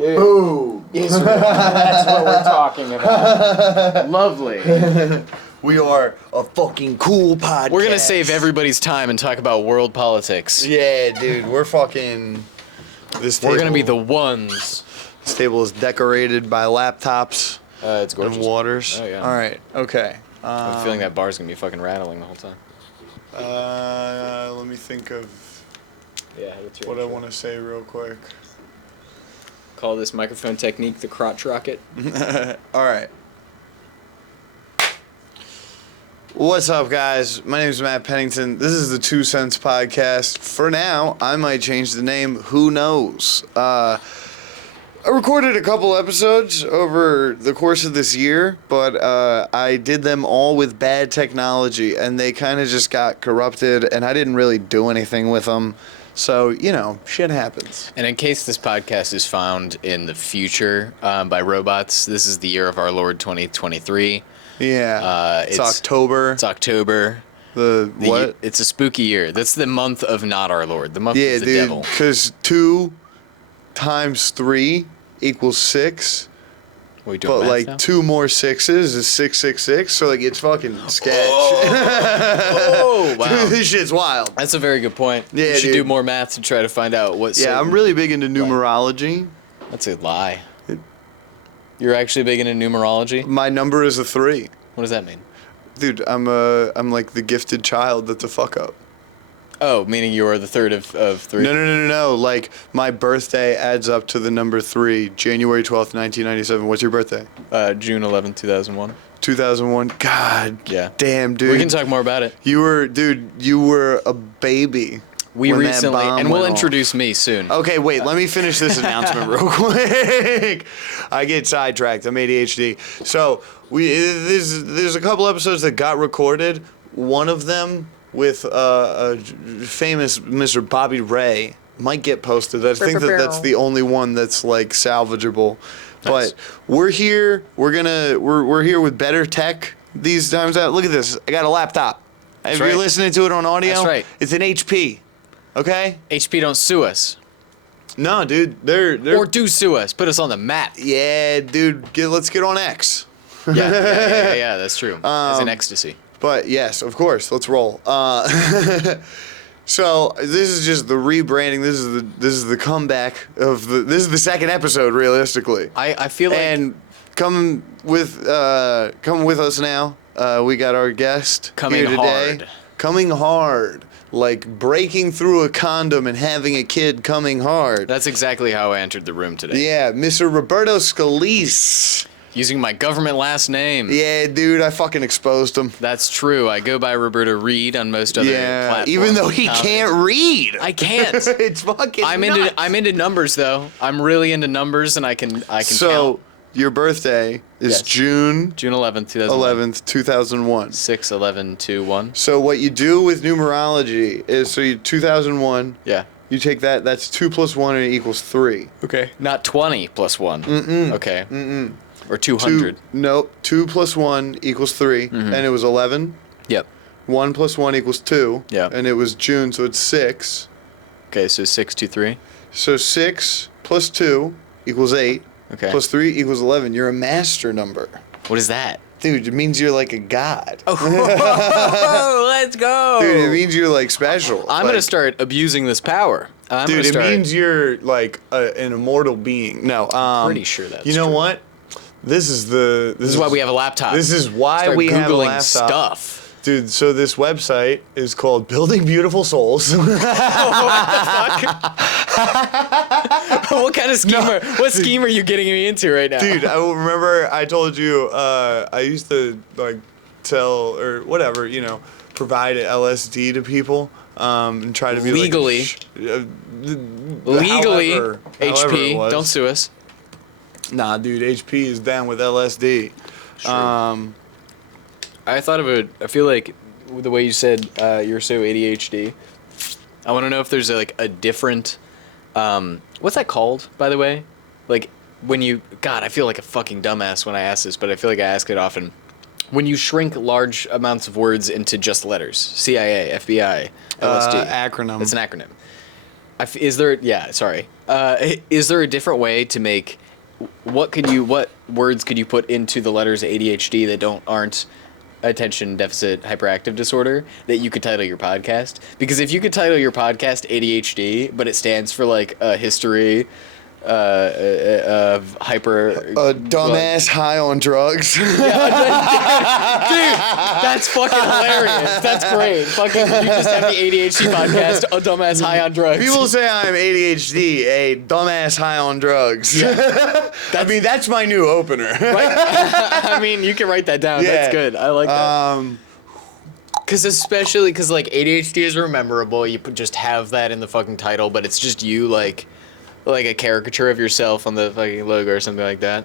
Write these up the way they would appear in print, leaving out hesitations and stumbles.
Ooh. Israel. That's what we're talking about. Lovely. We are a fucking cool podcast. We're gonna save everybody's time and talk about world politics. Yeah, dude, we're fucking... We're gonna be the ones. This table is decorated by laptops It's gorgeous. and waters. Oh, yeah. All right, okay. I have a feeling that bar's gonna be fucking rattling the whole time. Let me think of Yeah, what I want to say real quick. Call this microphone technique the crotch rocket. All right. What's up, guys? My name is Matt Pennington. This is the 2 Cents Podcast. For now, I might change the name. Who knows? I recorded a couple episodes over the course of this year, but I did them all with bad technology, and they kind of just got corrupted, and I didn't really do anything with them. So, you know, shit happens. And in case this podcast is found in the future by robots, this is the year of our Lord 2023. Yeah. It's October. It's October. What? It's a spooky year. That's the month of not our Lord. The month of the devil. Yeah, dude, because 2 times 3 equals 6. But like now? 2 more 6s is 666, so like it's fucking sketch. Oh, wow. Dude, this shit's wild. That's a very good point. Yeah, you should dude. do more math to try to find out what. Yeah, I'm really big into numerology. That's a lie. You're actually big into numerology? My number is a 3. What does that mean? Dude, I'm like the gifted child that's a fuck up. Oh, meaning you're the third of 3? No. Like, my birthday adds up to the number 3, January 12th, 1997. What's your birthday? June 11th, 2001. 2001. God. Yeah. Damn, dude. We can talk more about it. You were a baby. We when recently, that bomb and we'll went off. Introduce me soon. Okay, wait, let me finish this announcement real quick. I get sidetracked. I'm ADHD. So, there's a couple episodes that got recorded. One of them with a famous Mr. Bobby Ray might get posted. I think that's the only one that's like salvageable. Nice. But we're here. We're here with better tech these times. Look at this. I got a laptop. If right. you're listening to it on audio, That's right. It's an HP. Okay? HP don't sue us. No, dude. They're Or do sue us. Put us on the map. yeah, dude. Let's get on X. Yeah, that's true. As in ecstasy. But yes, of course. Let's roll. So this is just the rebranding. This is the comeback of this is the second episode, realistically. I feel like... And come with us now. We got our guest Coming here today. hard. Coming hard. Like breaking through a condom and having a kid coming hard. That's exactly how I entered the room today. Yeah, Mr. Roberto Scalise. Using my government last name. Yeah, dude, I fucking exposed him. That's true. I go by Roberto Reed on most other platforms. Even though he can't read. I can't. It's fucking nuts. I'm into numbers though. I'm really into numbers and I can So, count. your birthday is Yes. June June 11th, 2001. 11th, 2001. 6/11/21. So what you do with numerology is, so you 2001, Yeah. you take that, that's 2 plus 1 and it equals 3. Okay. Not 20 plus 1. Mm-mm. Okay. Mm-mm. Or 200. Nope, 2 plus 1 equals 3, and it was 11. Yep. 1 plus 1 equals 2, Yep. and it was June, so it's 6. Okay, so 623. So 6 plus 2 equals 8, Okay. plus 3 equals 11. You're a master number. What is that? Dude, it means you're like a god. Oh, let's go. Dude, it means you're like special. I'm going to start abusing this power. Dude, it means you're like an immortal being. No, pretty sure that's You know true. what? This is why we have a laptop. This is why Start we have a Googling laptop. stuff. Dude, so this website is called Building Beautiful Souls. What kind of scheme what scheme are you getting me into right now? Dude, I remember I told you I used to like tell or whatever, you know, provide LSD to people and try to be legally. Legally, however HP, it was. don't sue us. Nah, dude, HP is down with LSD. Sure. I thought of it. I feel like the way you said you're so ADHD. I want to know if there's a different. What's that called, by the way? Like when you. God, I feel like a fucking dumbass when I ask this, but I feel like I ask it often. When you shrink large amounts of words into just letters, CIA, FBI, LSD. Acronym. It's an acronym. Is there? Yeah, sorry. Is there a different way to make? What words could you put into the letters ADHD that aren't attention deficit hyperactive disorder that you could title your podcast? Because if you could title your podcast ADHD, but it stands for like a history of hyper a dumbass high on drugs. Yeah, dude, that's fucking hilarious. That's great. Fucking, you just have the ADHD podcast, a dumbass high on drugs. People say I'm ADHD, a dumbass high on drugs. Yeah. I mean, that's my new opener. Right? I mean, you can write that down. Yeah. That's good. I like that. Because like ADHD is rememberable. You just have that in the fucking title, but it's just you like a caricature of yourself on the fucking logo or something like that.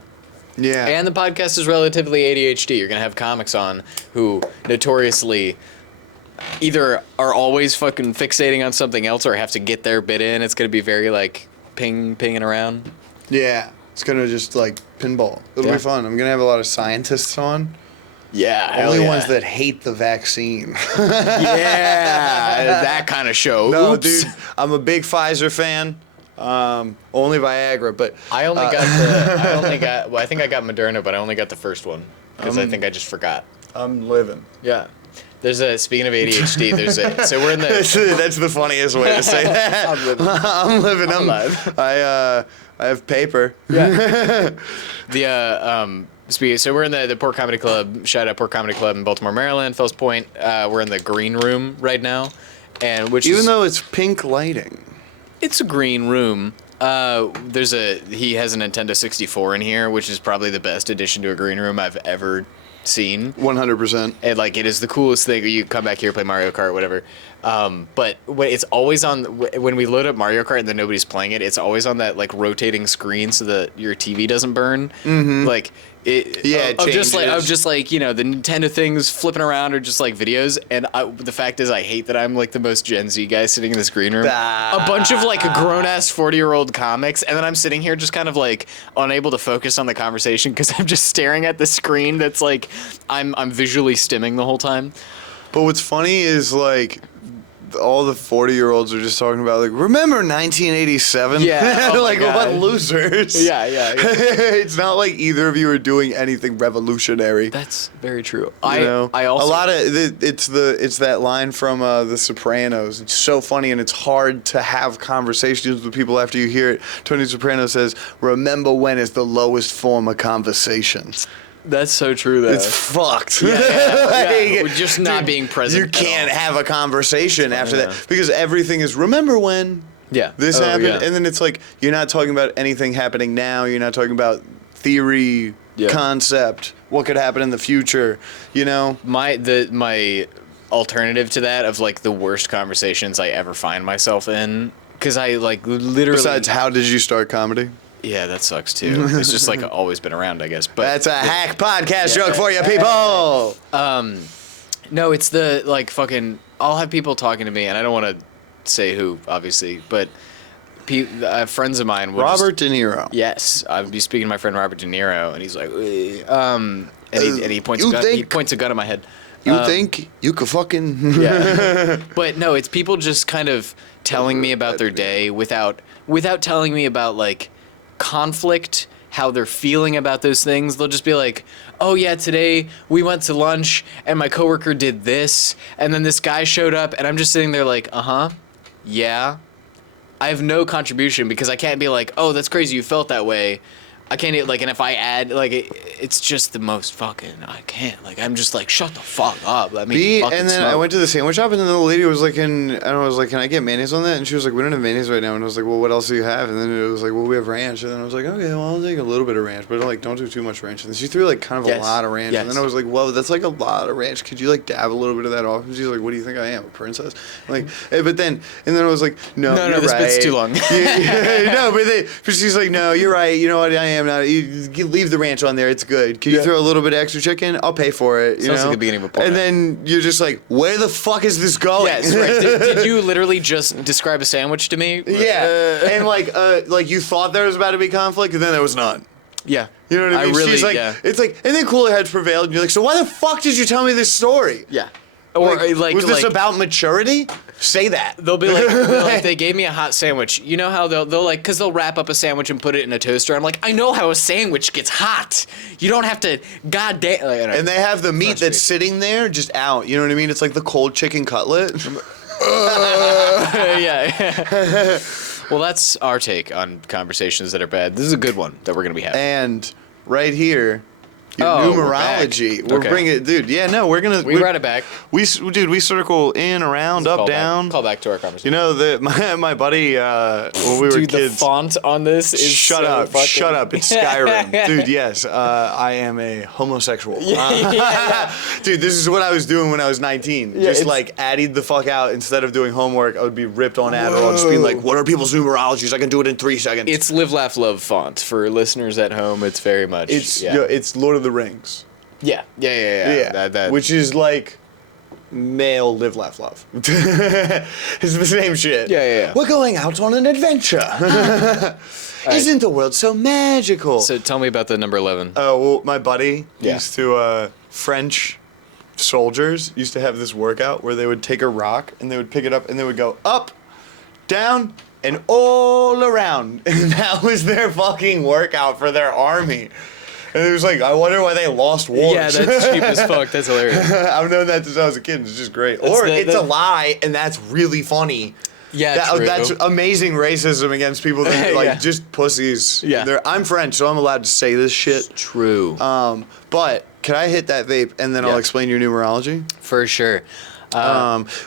Yeah. And the podcast is relatively ADHD. You're going to have comics on who notoriously either are always fucking fixating on something else or have to get their bit in. It's going to be very like pinging around. Yeah. It's going to just like pinball. It'll be fun. I'm going to have a lot of scientists on. Yeah. Only ones that hate the vaccine. Yeah. That kind of show. No, Oops. dude. I'm a big Pfizer fan. Only Viagra, but I think I got Moderna, but I only got the first one because I think I just forgot. I'm living. Yeah. Speaking of ADHD, so we're in the... That's the funniest way to say that. I'm living. I'm alive. I have paper. Yeah. So we're in the Port Comedy Club, shout out Port Comedy Club in Baltimore, Maryland, Fells Point. We're in the green room right now, and even though it's pink lighting. It's a green room. He has a Nintendo 64 in here, which is probably the best addition to a green room I've ever seen. 100%. And like, it is the coolest thing. You come back here, play Mario Kart, whatever. But it's always on when we load up Mario Kart and then nobody's playing it. It's always on that like rotating screen so that your TV doesn't burn. Mm-hmm. Like it. Yeah, it changes. Of just like the Nintendo things flipping around or just like videos. And the fact is, I hate that I'm like the most Gen Z guy sitting in this green room. A bunch of like grown ass 40-year-old comics, and then I'm sitting here just kind of like unable to focus on the conversation because I'm just staring at the screen. That's like I'm visually stimming the whole time. But what's funny is like all the 40-year-olds are just talking about like, remember 1987? Yeah. Oh like what losers? Yeah. It's not like either of you are doing anything revolutionary. That's very true. I also a lot of it's that line from The Sopranos. It's so funny and it's hard to have conversations with people after you hear it. Tony Soprano says, "Remember when is the lowest form of conversation." That's so true, though. It's fucked. Yeah. We're just not being present. You can't have a conversation after that because everything is, remember when this happened? Yeah. And then it's like, you're not talking about anything happening now. You're not talking about theory, concept, what could happen in the future, My alternative to that of like the worst conversations I ever find myself in, because I like literally... Besides, how did you start comedy? Yeah, that sucks too. It's just like always been around, I guess. But that's a hack podcast joke for you people. No, it's the like fucking. I'll have people talking to me, and I don't want to say who, obviously, but friends of mine. Robert De Niro. Yes, I'd be speaking to my friend Robert De Niro, and he's like, and he points a gun at my head. You think you could fucking? Yeah, but no, it's people just kind of telling me about their day without telling me about like conflict, how they're feeling about those things. They'll just be like, oh yeah, today we went to lunch and my coworker did this and then this guy showed up, and I'm just sitting there like, yeah. I have no contribution because I can't be like, oh, that's crazy you felt that way. I can't, like, and if I add, like, it's just the most fucking, I can't, like, I'm just like, shut the fuck up, let me fucking And then smoke. I went to the sandwich shop, and then the lady was like, I was like, can I get mayonnaise on that? And she was like, we don't have mayonnaise right now. And I was like, well, what else do you have? And then it was like, well, we have ranch. And then I was like, okay, well, I'll take a little bit of ranch, but like, don't do too much ranch. And then she threw like kind of a lot of ranch. Yes. And then I was like, well, that's like a lot of ranch. Could you like dab a little bit of that off? And she's like, what do you think I am, a princess? Like, but then I was like, no, you're this right. bit's too long. No, but she's like, no, you're right. You know what? I am not. You leave the ranch on there. It's good. Can you throw a little bit of extra chicken? I'll pay for it. Sounds like the beginning of a porno. And then you're just like, where the fuck is this going? Yes, right. Did you literally just describe a sandwich to me? Yeah. And like you thought there was about to be conflict, and then there was none. Yeah. You know what I mean? Really, She's like, it's like, and then cooler heads prevailed, and you're like, so why the fuck did you tell me this story? Yeah. Or was this about maturity? Say that. They'll be like, they gave me a hot sandwich. You know how they'll like, because they'll wrap up a sandwich and put it in a toaster. I'm like, I know how a sandwich gets hot. You don't have to, goddamn. Like, and they have the meat that's sitting there just out. You know what I mean? It's like the cold chicken cutlet. Yeah. Well, that's our take on conversations that are bad. This is a good one that we're going to be having. And right here, your numerology. We're bringing, dude. Yeah, no, we're gonna. We run it back. We circle in, around, up, down. Call back to our conversation. You know my buddy when we were kids. the font on this is shut up. It's Skyrim, dude. Yes, I am a homosexual. Dude, this is what I was doing when I was 19. Yeah, just like adding the fuck out instead of doing homework. I would be ripped on Adderall, just being like, "What are people's numerologies? I can do it in 3 seconds." It's Live, Laugh, Love font for listeners at home. It's very much. It's Lord of the Rings. Yeah. That. Which is like male Live, Laugh, Love. It's the same shit. Yeah. We're going out on an adventure. Isn't the world so magical? So tell me about the number 11. Oh, well, my buddy used to, French soldiers used to have this workout where they would take a rock and they would pick it up and they would go up, down, and all around. And that was their fucking workout for their army. And it was like, I wonder why they lost wars. Yeah, that's cheap as fuck. That's hilarious. I've known that since I was a kid. It's just great. It's a lie, and that's really funny. Yeah, true. That's amazing racism against people that are like just pussies. Yeah. I'm French, so I'm allowed to say this shit. It's true. But can I hit that vape, and then I'll explain your numerology? For sure.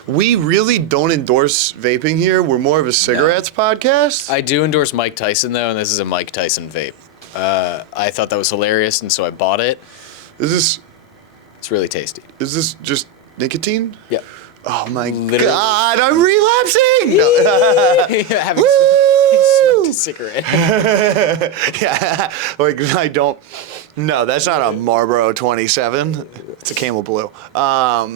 We really don't endorse vaping here. We're more of a cigarettes podcast. I do endorse Mike Tyson, though, and this is a Mike Tyson vape. I thought that was hilarious, and so I bought it. It's really tasty. Is this just nicotine? Yeah. Oh my Literally. God, I'm relapsing! Having smoked a cigarette. Yeah, like I don't. No, that's not a Marlboro 27. It's a Camel Blue. Oh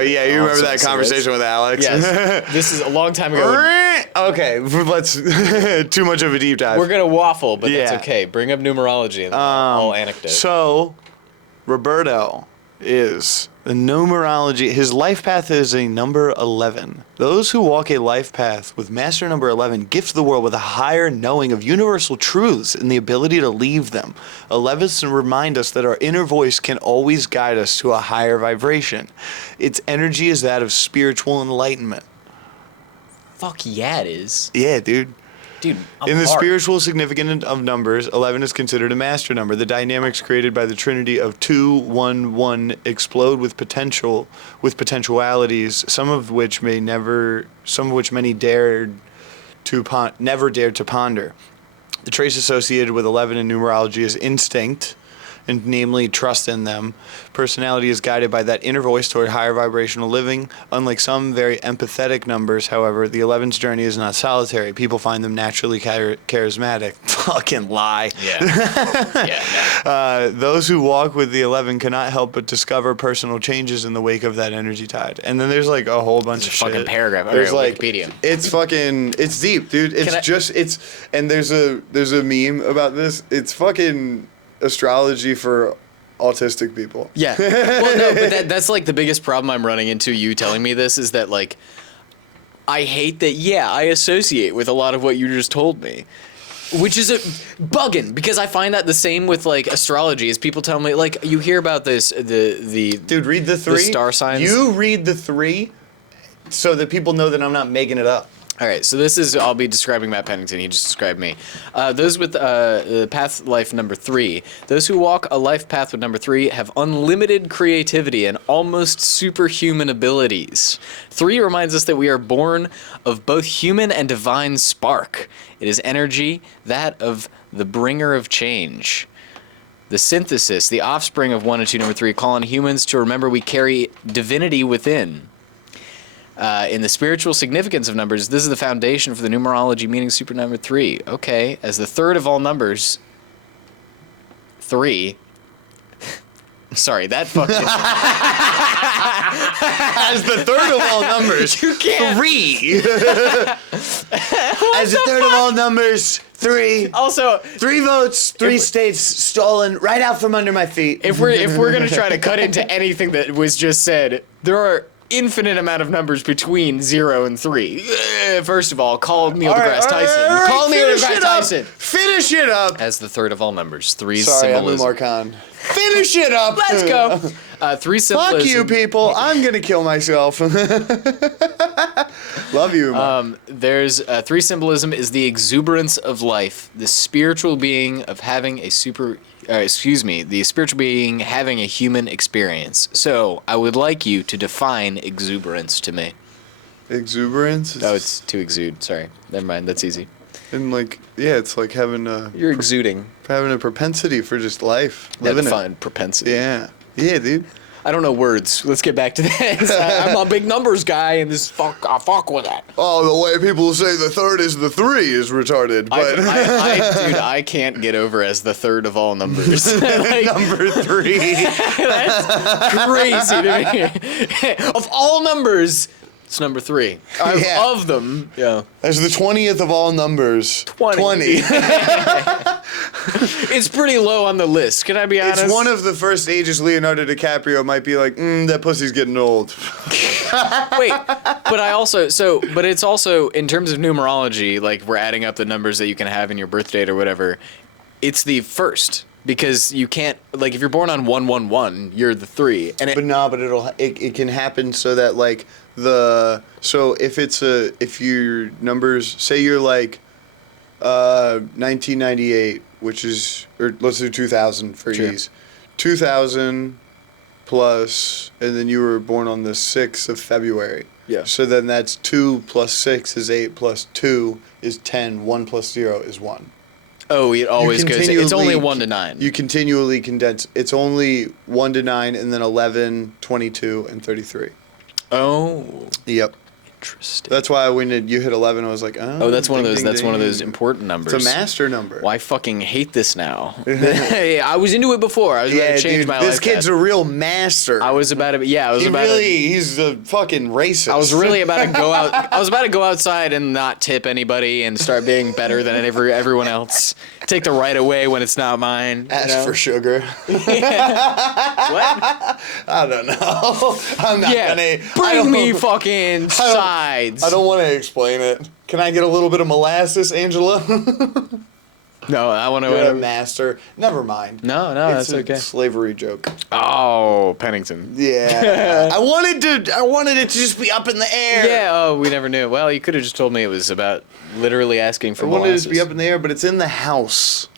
yeah, you remember that conversation with Alex? Yes. This is a long time ago. Okay, let's too much of a deep dive. We're gonna waffle, but that's okay. Bring up numerology and all anecdotes. So, Roberto is the numerology. His life path is a number 11. Those who walk a life path with master number 11 gift the world with a higher knowing of universal truths and the ability to leave them. 11s remind us that our inner voice can always guide us to a higher vibration. Its energy is that of spiritual enlightenment. Fuck yeah, it is. Yeah, dude. Dude, in the spiritual significance of numbers, 11 is considered a master number. The dynamics created by the trinity of 2, 1, 1 explode with potentialities, some of which many never dared to ponder. The trace associated with 11 in numerology is instinct, and namely trust in them. Personality is guided by that inner voice toward higher vibrational living. Unlike some very empathetic numbers, however, the 11's journey is not solitary. People find them naturally charismatic. Fucking lie. Yeah. Those who walk with the 11 cannot help but discover personal changes in the wake of that energy tide. And then there's like a whole bunch of shit. Fucking paragraph. There's like Wikipedia. Wikipedia. It's deep, dude. And there's a meme about this. It's fucking astrology for autistic people. Yeah. Well, no, but that's like the biggest problem I'm running into, you telling me this, is that like I hate that, I associate with a lot of what you just told me. Which is bugging, because I find that the same with like astrology, is people tell me, like, you hear about this, the dude, read the 3. The star signs. You read the 3 so that people know that I'm not making it up. All right, so I'll be describing Matt Pennington. He just described me. Those with path life number 3. Those who walk a life path with number 3 have unlimited creativity and almost superhuman abilities. 3 reminds us that we are born of both human and divine spark. It is energy, that of the bringer of change. The synthesis, the offspring of 1 and 2, number 3, call on humans to remember we carry divinity within. In the spiritual significance of numbers, this is the foundation for the numerology meaning super number 3. Okay, as the third of all numbers, 3 Sorry, that fucking... As the third of all numbers, You can't. 3. As the third of all numbers, 3. Also, 3 votes, 3 states stolen right out from under my feet. if we're gonna try to cut into anything that was just said, there are infinite amount of numbers between 0 and 3. First of all, call Neil deGrasse Tyson. all right, Call Neil finish deGrasse it up. Tyson. Finish it up. As the third of all numbers, 3's Sorry, I'm symbolism. Umar Khan. Finish it up. Let's go. 3 symbolism. Fuck you, people. I'm gonna kill myself. Love you, Umar. There's 3 symbolism is the exuberance of life, the spiritual being of having a the spiritual being having a human experience. So I would like you to define exuberance to me. Exuberance? Oh, it's to exude. Sorry, never mind. That's easy. And like, yeah, it's like having You're exuding. a propensity for just life. Yeah, Living it. define propensity. Yeah, dude. I don't know words. Let's get back to this. I'm a big numbers guy, and I fuck with that. Oh, the way people say the third is the 3 is retarded. But Dude, I can't get over as the third of all numbers. Like, number 3. that's crazy to me. Of all numbers, it's number 3. Yeah. Of them, yeah. As the 20th of all numbers. 20. It's pretty low on the list. Can I be honest? It's one of the first ages Leonardo DiCaprio might be like, that pussy's getting old. Wait, but it's also, in terms of numerology, like we're adding up the numbers that you can have in your birth date or whatever, it's the first. Because you can't, like, if you're born on 111, you're the 3. And it can happen so that, like, so if your numbers, say you're like 1998, which is, or let's do 2000 for ease. 2000 plus, and then you were born on the 6th of February. Yeah. So then that's 2 plus 6 is 8 plus 2 is 10. 1 plus 0 is 1. Oh, it always goes. It's only 1 to 9. You continually condense. It's only 1 to 9, and then 11, 22, and 33. Oh. Yep. Interesting. That's why when you hit 11, I was like, oh. That's one of those. ding, That's one of ding. those important numbers. It's a master number. Well, I fucking hate this now. I was into it before. I was about to change my life. This kid's a real master. I was about to. Yeah, I was about to. He's a fucking racist. I was really about to go out. I was about to go outside and not tip anybody and start being better than everyone else. Take the right away when it's not mine. Ask for sugar. What? I don't know. I'm not gonna. Bring me fucking sides. I don't want to explain it. Can I get a little bit of molasses, Angela? No, I want You're a to. master. Never mind. No, It's that's a okay. slavery joke. Oh, Pennington. Yeah. I wanted it to just be up in the air. Yeah. Oh, we never knew. Well, you could have just told me it was about literally asking for I wanted it molasses. to be up in the air, but it's in the house.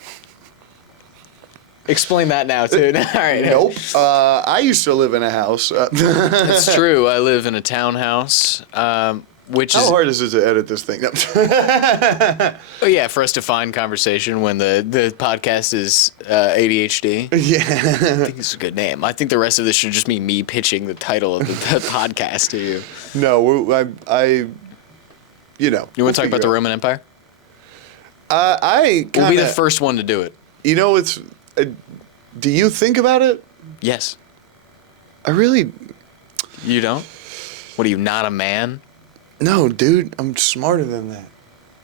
Explain that now too. All right. Nope. I used to live in a house. It's true. I live in a townhouse. Which How is hard is it to edit this thing? oh yeah, for us to find conversation when the podcast is ADHD. Yeah. I think it's a good name. I think the rest of this should just be me pitching the title of the podcast to you. No, I you know. You want to talk about the Roman Empire? I We'll be the kinda- first one to do it. You know, it's. Do you think about it? Yes. I really. You don't? What are you, not a man? No, dude. I'm smarter than that.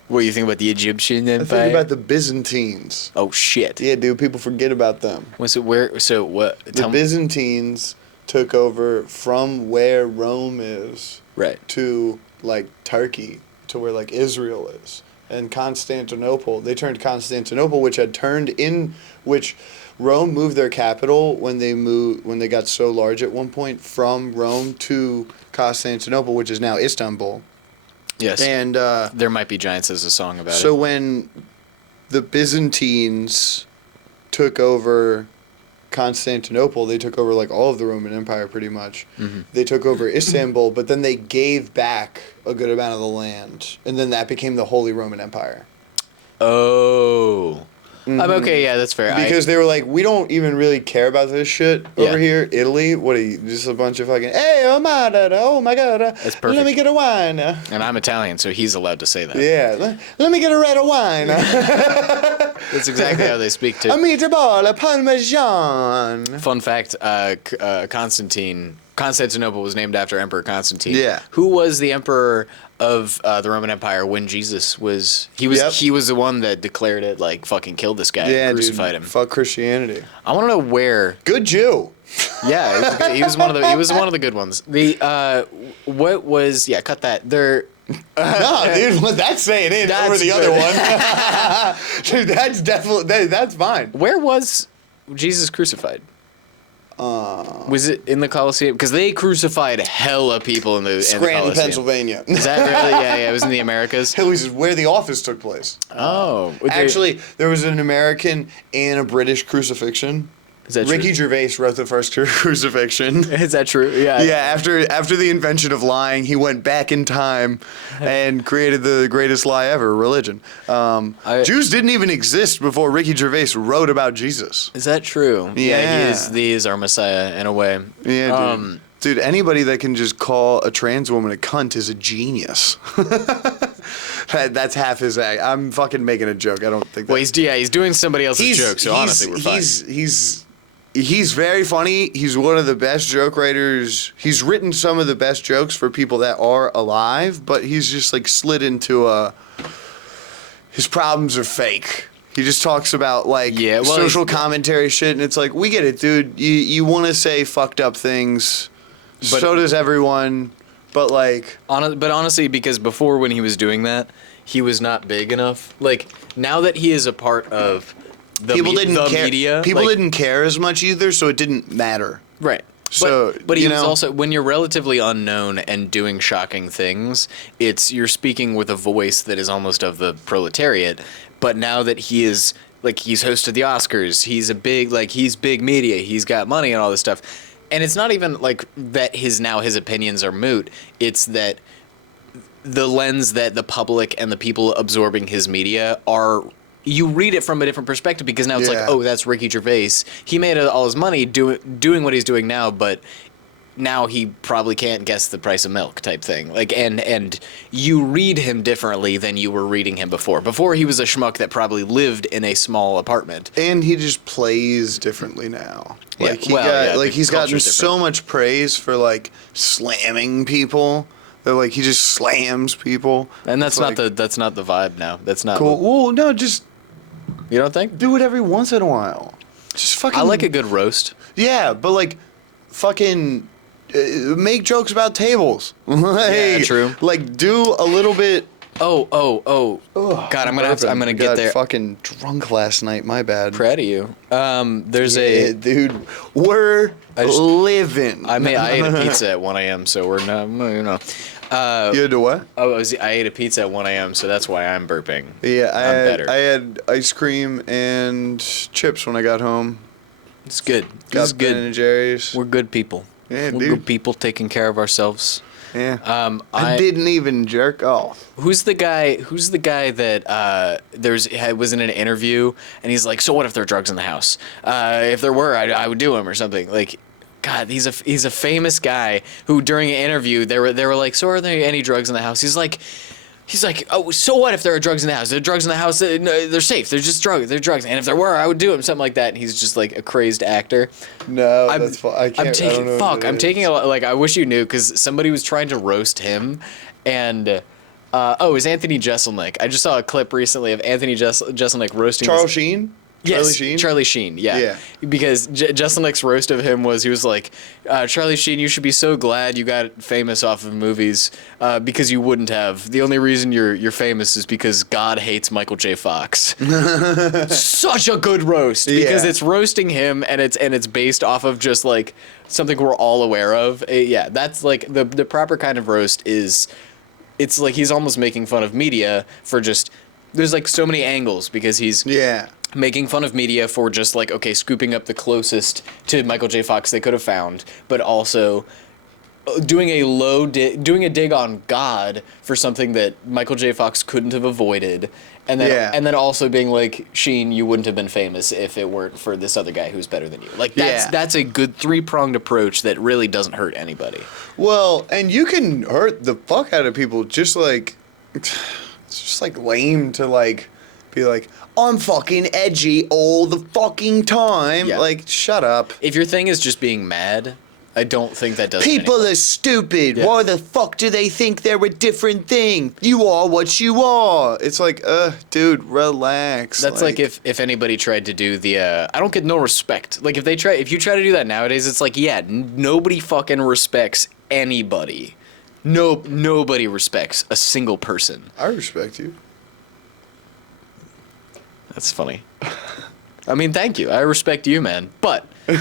What do you think about the Egyptian I Empire? think about the Byzantines. Oh shit. Yeah, dude. People forget about them. Was it where? So what? The Byzantines took over from where Rome is Right. to like Turkey, to where like Israel is, and Constantinople. They turned Constantinople, which Rome moved their capital when they got so large at one point from Rome to Constantinople, which is now Istanbul. Yes. And There Might Be Giants as a song about it. so when the Byzantines took over Constantinople, they took over like all of the Roman Empire pretty much. Mm-hmm. They took over Istanbul, but then they gave back a good amount of the land, and then that became the Holy Roman Empire. Oh. I'm okay. Yeah, that's fair. Because they were like, we don't even really care about this shit over here. Italy, what are you? Just a bunch of fucking, hey, oh my god, That's perfect. let me get a wine. And I'm Italian, so he's allowed to say that. Yeah, let me get a red wine. That's exactly how they speak too. A meatball, a parmesan. Fun fact: Constantinople was named after Emperor Constantine. Yeah. Who was the emperor of the Roman Empire when Jesus was? He was the one that declared it, like, fucking killed this guy, and crucified him. Fuck Christianity. I want to know where. Good Jew. Yeah, he was good. He was one of the good ones. What was cut that there. No, dude, that's saying it over the other one. Dude, that's definitely that's fine. Where was Jesus crucified? Was it in the Colosseum? Because they crucified hella people in the Scranton, Pennsylvania. Is that really? Yeah, it was in the Americas. Hilly's is where The Office took place. Oh, actually, there was an American and a British crucifixion. Is that Ricky true? Gervais wrote the first crucifixion. Is that true? Yeah. Yeah, after the invention of lying, he went back in time and created the greatest lie ever, religion. Jews didn't even exist before Ricky Gervais wrote about Jesus. Is that true? Yeah. He is our Messiah in a way. Yeah, dude. Dude, anybody that can just call a trans woman a cunt is a genius. That's half his act. I'm fucking making a joke. I don't think that. Well, he's doing somebody else's joke, so honestly, we're fine. He's very funny. He's one of the best joke writers. He's written some of the best jokes for people that are alive, but he's just like slid into his problems are fake. He just talks about like social commentary shit, and it's like, we get it, dude. You want to say fucked up things, but so does everyone. But like, but honestly, because before when he was doing that, he was not big enough. Like now that he is a part of the media, people didn't care as much either, so it didn't matter. Right. So, but he was also, when you're relatively unknown and doing shocking things, you're speaking with a voice that is almost of the proletariat. But now that he is, like, he's hosted the Oscars, he's big media, he's got money and all this stuff. And it's not even like that his opinions are moot. It's that the lens that the public and the people absorbing his media are, you read it from a different perspective, because now it's like, oh, that's Ricky Gervais. He made all his money doing what he's doing now, but now he probably can't guess the price of milk type thing. Like, and you read him differently than you were reading him before. Before, he was a schmuck that probably lived in a small apartment. And he just plays differently now. Like, he's gotten so much praise for like slamming people. That like he just slams people. And that's not the vibe now. That's not cool. Well, no, just, you don't think? Do it every once in a while. Just fucking. I like a good roast. Yeah, but like, fucking make jokes about tables. Hey, yeah, true. Like, do a little bit. Oh. God, I'm gonna get there. Fucking drunk last night. My bad. Proud of you. Dude, we're living. I ate a pizza at 1 a.m. So we're not. You had to what? I ate a pizza at 1 a.m. So that's why I'm burping. Yeah, I had ice cream and chips when I got home. It's good. Got Ben and Jerry's. We're good people. Yeah, we're good people taking care of ourselves. Yeah. I didn't even jerk off. Who's the guy that was in an interview and he's like, so what if there are drugs in the house? If there were, I would do them or something. Like, God, he's a famous guy who during an interview they were like, so are there any drugs in the house? He's like, oh, so what if there are drugs in the house? There are drugs in the house. They're safe. They're just drugs. They're drugs. And if there were, I would do them. Something like that. And he's just like a craised actor. No, that's fine. I can't. I'm taking a lot. Like, I wish you knew, because somebody was trying to roast him, and it was Anthony Jeselnik. I just saw a clip recently of Anthony Jeselnik roasting Charles Sheen. Yes, Charlie Sheen, yeah. Because Jeselnik's roast of him was, he was like, Charlie Sheen, you should be so glad you got famous off of movies, because you wouldn't have. The only reason you're famous is because God hates Michael J. Fox. Such a good roast, because it's roasting him, and it's based off of just like something we're all aware of. That's like the proper kind of roast is, it's like he's almost making fun of media for just, there's like so many angles, because he's making fun of media for just like, okay, scooping up the closest to Michael J. Fox they could have found, but also doing a dig on God for something that Michael J. Fox couldn't have avoided, and then also being like, Sheen, you wouldn't have been famous if it weren't for this other guy who's better than you. Like that's a good 3-pronged approach that really doesn't hurt anybody. Well, and you can hurt the fuck out of people. Just like it's just like lame to like be like, I'm fucking edgy all the fucking time. Yeah. Like, shut up. If your thing is just being mad, I don't think that does. People are stupid. Yeah. Why the fuck do they think they're a different thing? You are what you are. It's like, dude, relax. That's like if anybody tried to do the I don't get no respect. Like if you try to do that nowadays, it's like, yeah, nobody fucking respects anybody. Nobody respects a single person. I respect you. That's funny. I mean, thank you. I respect you, man. But you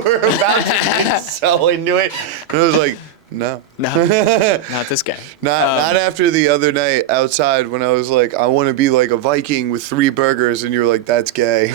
were about to get so into it, and I was like, no, not this guy. Not after the other night outside when I was like, I want to be like a Viking with 3 burgers, and you were like, that's gay.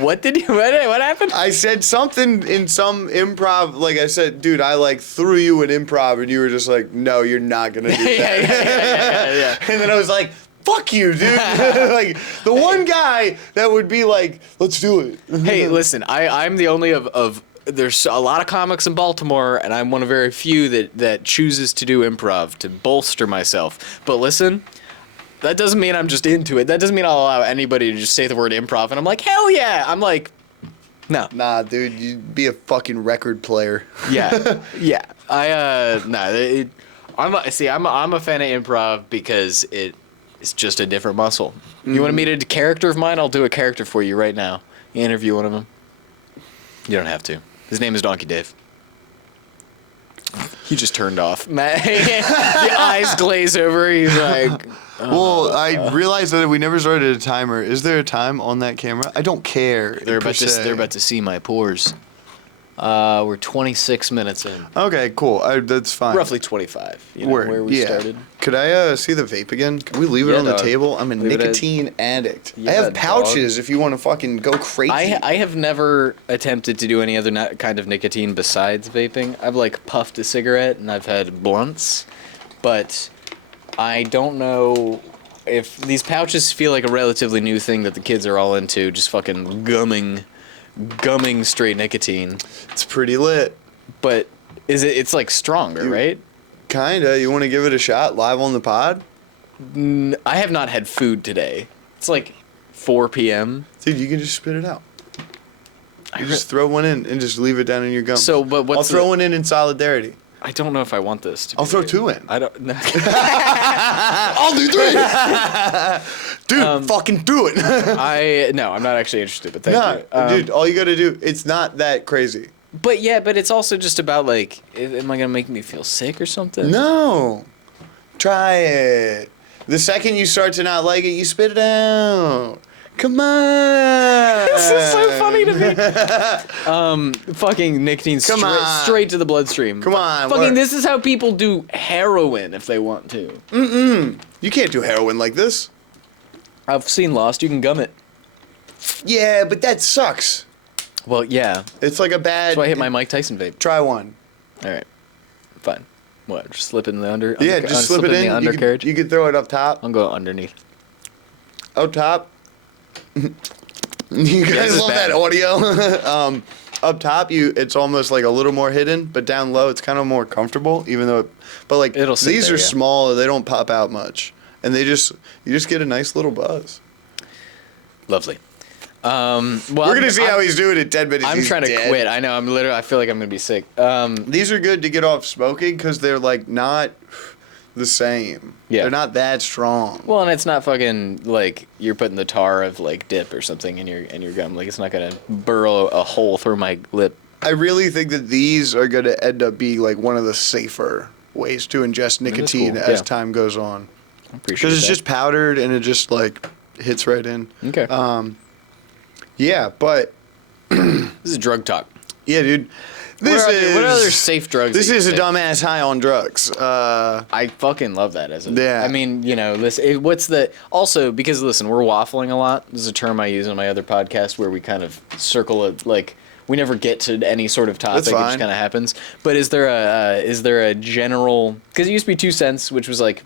What happened? I said something in some improv, like I said, dude, I like threw you an improv, and you were just like, no, you're not gonna do that. yeah. And then I was like, fuck you, dude. Like, the one guy that would be like, let's do it. Hey, listen, I'm the only of there's a lot of comics in Baltimore, and I'm one of very few that chooses to do improv to bolster myself. But listen, that doesn't mean I'm just into it. That doesn't mean I'll allow anybody to just say the word improv, and I'm like, hell yeah. I'm like, no. Nah, dude, you'd be a fucking record player. Yeah. Yeah. I'm a fan of improv because it's just a different muscle. You want me to do a character of mine? I'll do a character for you right now. You interview one of them. You don't have to. His name is Donkey Dave. He just turned off. The eyes glaze over. He's like... Well, I realized that we never started a timer. Is there a time on that camera? I don't care. They're about to see my pores. We're 26 minutes in. Okay, cool. That's fine. Roughly 25. You know, where we started. Could I see the vape again? Can we leave it on the table? I'm a nicotine addict. I have pouches if you want to fucking go crazy. I have never attempted to do any other kind of nicotine besides vaping. I've like puffed a cigarette and I've had blunts, but I don't know if these pouches feel like a relatively new thing that the kids are all into, just fucking gumming straight nicotine. It's pretty lit. But it's like stronger, right? Kinda. You want to give it a shot live on the pod? I have not had food today. It's like 4 p.m. Dude, you can just spit it out. You just throw one in and just leave it down in your gums. So, but what's I'll throw one in solidarity. I don't know if I want this. I'll throw 2 in. I don't. No. I'll do 3. Dude, fucking do it. I'm not actually interested, but thank you. Dude, all you gotta do, it's not that crazy. But it's also just about like, am I gonna make me feel sick or something? No. Try it. The second you start to not like it, you spit it out. Come on. This is so funny to me. Fucking nicotine straight to the bloodstream. Come on. Fucking this is how people do heroin if they want to. You can't do heroin like this. I've seen Lost. You can gum it. Yeah, but that sucks. Well, yeah. It's like a bad... That's why I hit my Mike Tyson vape. Try one. All right. Fine. What? Just slip it in the under? Yeah, just slip it in. The undercarriage? You can throw it up top. I'll go underneath. Up top? You guys love that audio? Up top, it's almost like a little more hidden, but down low, it's kind of more comfortable, even though... But like, these are small. They don't pop out much. And you just get a nice little buzz. Lovely. Well, we're gonna see how he's doing in 10 minutes. I'm trying to quit. I know. I feel like I'm gonna be sick. These are good to get off smoking because they're like not the same. Yeah. They're not that strong. Well, and it's not fucking like you're putting the tar of like dip or something in your gum. Like it's not gonna burrow a hole through my lip. I really think that these are gonna end up being like one of the safer ways to ingest nicotine as time goes on. Because it's just powdered and it just like hits right in. Okay. Yeah, but this is drug talk. Yeah, dude. What other safe drugs? This is a dumbass high on drugs. I fucking love that as a. Yeah. I mean, also because listen, we're waffling a lot. This is a term I use on my other podcast where we kind of circle it like we never get to any sort of topic. That's It fine. just kind of happens. But is there a general? Because it used to be 2 cents, which was like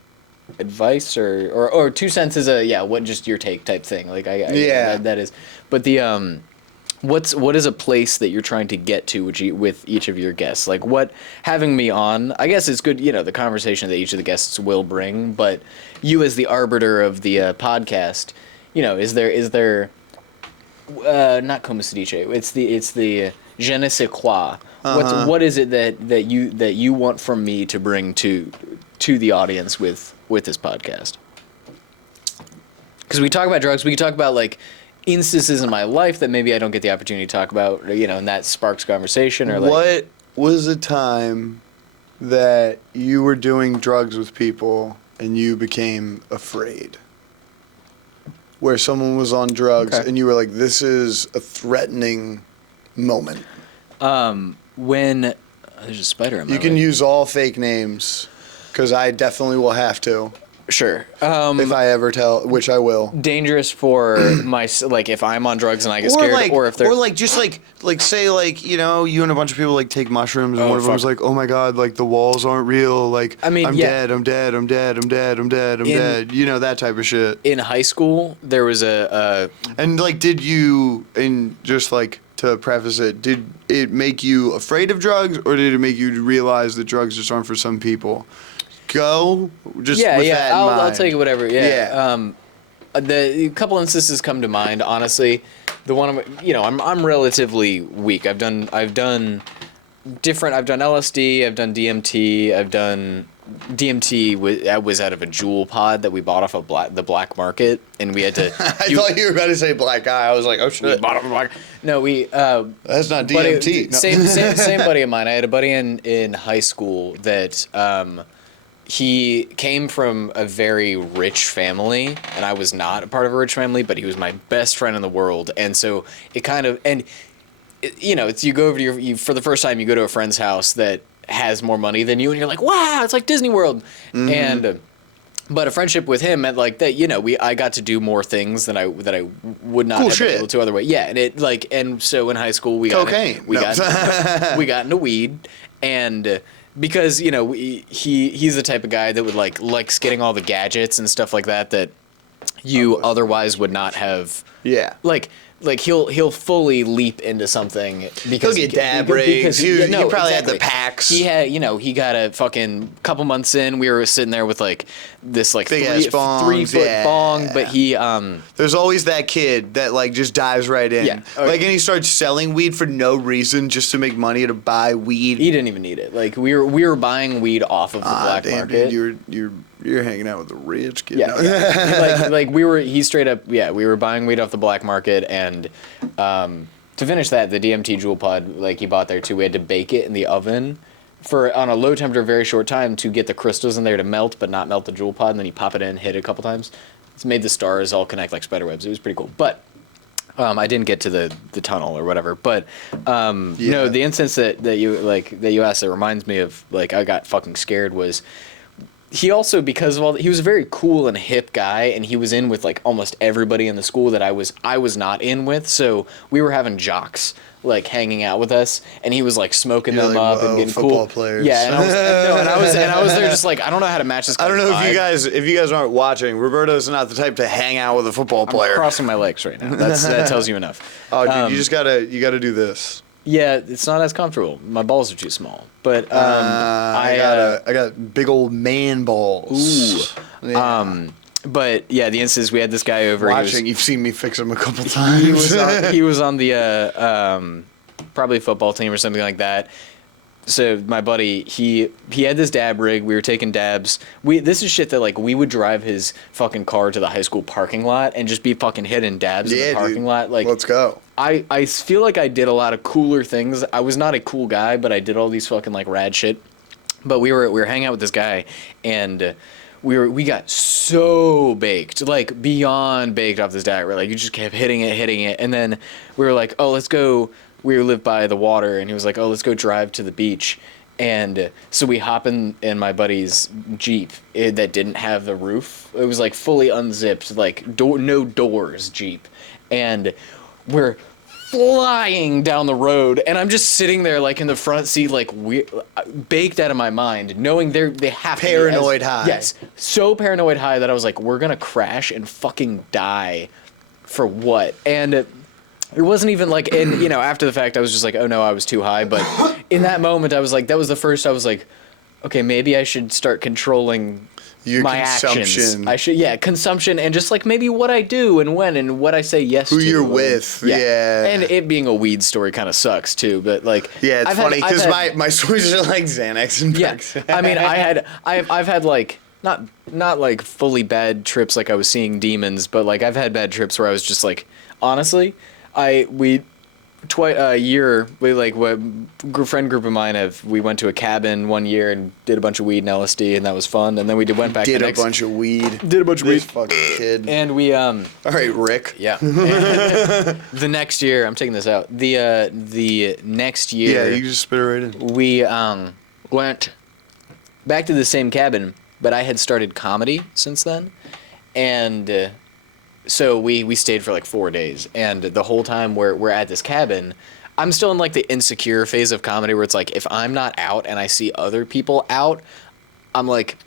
advice or 2 cents is what just your take type thing. Like that is. But the what is a place that you're trying to get to with each of your guests? Like what having me on, I guess it's good, the conversation that each of the guests will bring, but you as the arbiter of the podcast, is there not como se dice, it's the je ne sais quoi. What is it that you want from me to bring to the audience with this podcast? Because we talk about drugs, we can talk about like instances in my life that maybe I don't get the opportunity to talk about, and that sparks conversation. Or like, what was a time that you were doing drugs with people and you became afraid? Where someone was on drugs and you were like, this is a threatening moment. When there's a spider in my You can leg. use all fake names, because I definitely will have to. Sure. If I ever tell, which I will. Dangerous for like if I'm on drugs and I get scared, or if they're just say you and a bunch of people like take mushrooms and one of them's like, oh my god, like the walls aren't real, like I'm dead, I'm dead, I'm dead, I'm dead, I'm dead, I'm dead, that type of shit. In high school, there was and like just like to preface it, did it make you afraid of drugs, or did it make you realize that drugs just aren't for some people? Go just with that in mind. I'll take it whatever. The couple instances come to mind. Honestly, the one I'm relatively weak. I've done different. I've done LSD. I've done DMT. I've done DMT. Was out of a jewel pod that we bought off of the black market, and we had to. I thought you were about to say black eye. I was like, oh shit. We bought off of black. No, we. That's not DMT. Same buddy of mine. I had a buddy in high school that. He came from a very rich family, and I was not a part of a rich family, but he was my best friend in the world. And so it kind of, it's you go over to for the first time, you go to a friend's house that has more money than you, and you're like, wow, it's like Disney World. Mm-hmm. And, but a friendship with him meant like that, I got to do more things than I would not have been able to other way. Yeah. And so in high school, we got into weed, and because he's the type of guy that would likes getting all the gadgets and stuff like that you otherwise would not have. Yeah. Like he'll fully leap into something because he'll get dab rigs. He probably had the packs. He had he got a fucking couple months in. We were sitting there with this big 3 foot bong, but he there's always that kid that just dives right in. Yeah. And he starts selling weed for no reason, just to make money to buy weed. He didn't even need it. Like we were buying weed off of the black market. Dude, you're hanging out with the rich kid. Yeah. We were buying weed off the black market, and to finish that, the DMT jewel pod he bought there too, we had to bake it in the oven on a low temperature, very short time, to get the crystals in there to melt, but not melt the jewel pod, and then you pop it in, hit it a couple times. It's made the stars all connect like spider webs. It was pretty cool. But I didn't get to the tunnel or whatever. But no, the instance that you asked that reminds me of I got fucking scared was. He also, because of he was a very cool and hip guy, and he was in with almost everybody in the school that I was not in with. So we were having jocks hanging out with us, and he was smoking them up and getting football cool. Players. Yeah, and I was there just I don't know how to match this guy's I don't know vibe. if you guys aren't watching. Roberto's not the type to hang out with a football player. I'm crossing my legs right now. That tells you enough. Oh, dude, you gotta do this. Yeah, it's not as comfortable. My balls are too small. But I got big old man balls. Ooh. Yeah. But yeah, the instance we had this guy over. You've seen me fix him a couple times. He was on the probably football team or something like that. So my buddy, he had this dab rig. We were taking dabs. This is shit that we would drive his fucking car to the high school parking lot and just be fucking hitting dabs in the parking lot. Let's go. I feel like I did a lot of cooler things. I was not a cool guy, but I did all these fucking rad shit. But we were hanging out with this guy, and we got so baked, beyond baked off this diet. We're you just kept hitting it, and then we were oh, let's go. We lived by the water, and he was oh, let's go drive to the beach. And so we hop in my buddy's Jeep that didn't have the roof. It was fully unzipped, no doors Jeep. And we're flying down the road, and I'm just sitting there like in the front seat, like baked out of my mind, knowing they have Paranoid to be high. Yes, so paranoid high that I was like, we're gonna crash and fucking die for what? And it wasn't even like, and you know, after the fact, I was just like, oh no, I was too high. But in that moment, I was like, that was the first. I was like, okay, maybe I should start controlling my actions. I should, consumption, and just like maybe what I do and when and what I say yes to. Who you're with, yeah. And it being a weed story kind of sucks too, but like. Yeah, it's funny because my stories are like Xanax and Perks. I mean, I've had like not like fully bad trips like I was seeing demons, but like I've had bad trips where I was just like, honestly, a year, friend group of mine we went to a cabin one year and did a bunch of weed and LSD, and that was fun. And then we went back. Did a bunch of weed. Fucking kid. And we All right, Rick. Yeah. The next year, I'm taking this out. The next year. Yeah, you just spit it right in. We went back to the same cabin, but I had started comedy since then, and. So we stayed for like 4 days, and the whole time we're at this cabin, I'm still in like the insecure phase of comedy where it's like if I'm not out and I see other people out, I'm like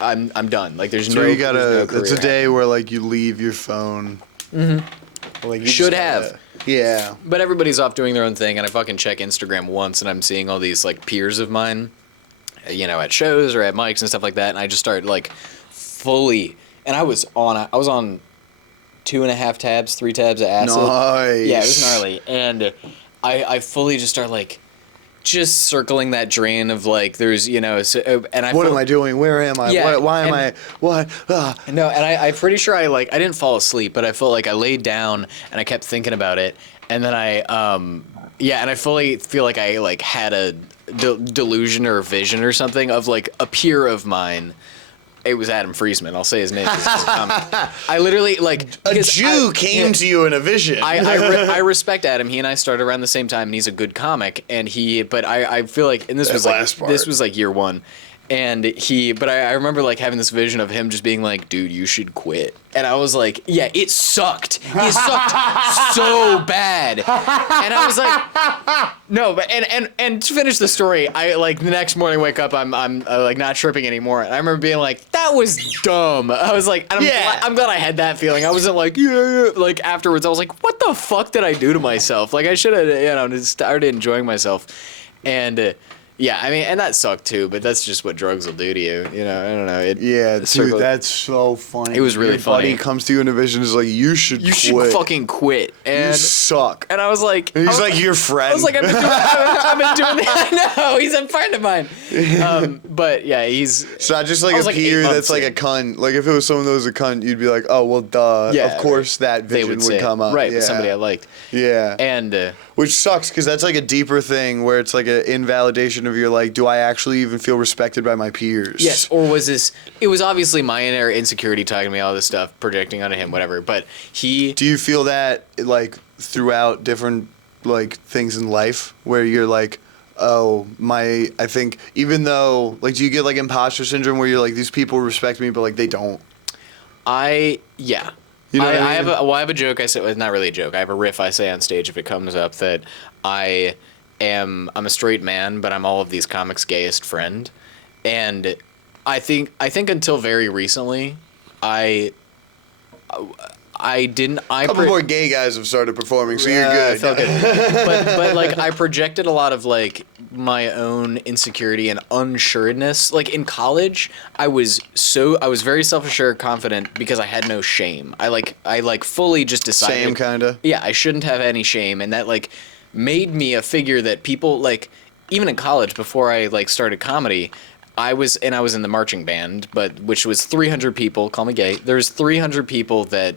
I'm done. Like there's so no. You gotta. There's no it's a day where like you leave your phone. Mm-hmm. Like you should have. Yeah. But everybody's off doing their own thing, and I fucking check Instagram once, and I'm seeing all these like peers of mine, you know, at shows or at mics and stuff like that, and I just start like fully, and I was on 2.5 tabs, 3 tabs of acid. Nice. Yeah, it was gnarly. And I fully just start like just circling that drain of like there's, you know, and I what am I doing? Where am I? Yeah, why am I? What? No, and I'm pretty sure I didn't fall asleep, but I felt like I laid down and I kept thinking about it, and then and I fully feel like I like had a delusion or a vision or something of like a peer of mine. It was Adam Friesman. I'll say his name. I literally like a Jew came to you in a vision. I respect Adam. He and I started around the same time, and he's a good comic. And but I feel like, and this was like year one, and but I remember like having this vision of him just being like, dude, you should quit. And I was like, yeah, it sucked. It sucked so bad. And I was like, no, but and to finish the story, I like the next morning wake up, I'm like not tripping anymore. And I remember being like, that was dumb. I was like, and I'm glad I had that feeling. I wasn't like, yeah. Like afterwards, I was like, what the fuck did I do to myself? Like I should have, you know, just started enjoying myself. And yeah, I mean, and that sucked too, but that's just what drugs will do to you. You know, I don't know. Dude, that's so funny. It was really funny. Buddy comes to you in a vision, is like, you should fucking quit. And you suck. And I was like, and he's like your friend. I was like, I've been doing that. I know, he's a friend of mine. But yeah, he's. It's not just like a peer that's like a cunt. Like if it was someone that was a cunt, you'd be like, oh well, duh. Yeah, of course that vision would come up. Right, with somebody I liked. Yeah. And. Which sucks because that's like a deeper thing where it's like an invalidation of your like, do I actually even feel respected by my peers? Yes, or was this? It was obviously my inner insecurity talking to me all this stuff, projecting onto him, whatever. But he. Do you feel that like throughout different like things in life where you're like, oh I think even though like do you get like imposter syndrome where you're like these people respect me but like they don't? Yeah. You know I have a joke I say, well, not really a joke. I have a riff I say on stage if it comes up that I'm a straight man, but I'm all of these comics' gayest friend. And I think until very recently, I didn't. A couple more gay guys have started performing, so you're good. I felt good. but like I projected a lot of like my own insecurity and unsureness. Like in college, I was very self-assured, confident because I had no shame. I fully just decided. Same kinda. Yeah, I shouldn't have any shame, and that like made me a figure that people like. Even in college, before I like started comedy. I was in the marching band, which was 300 people. Call me gay. There's 300 people that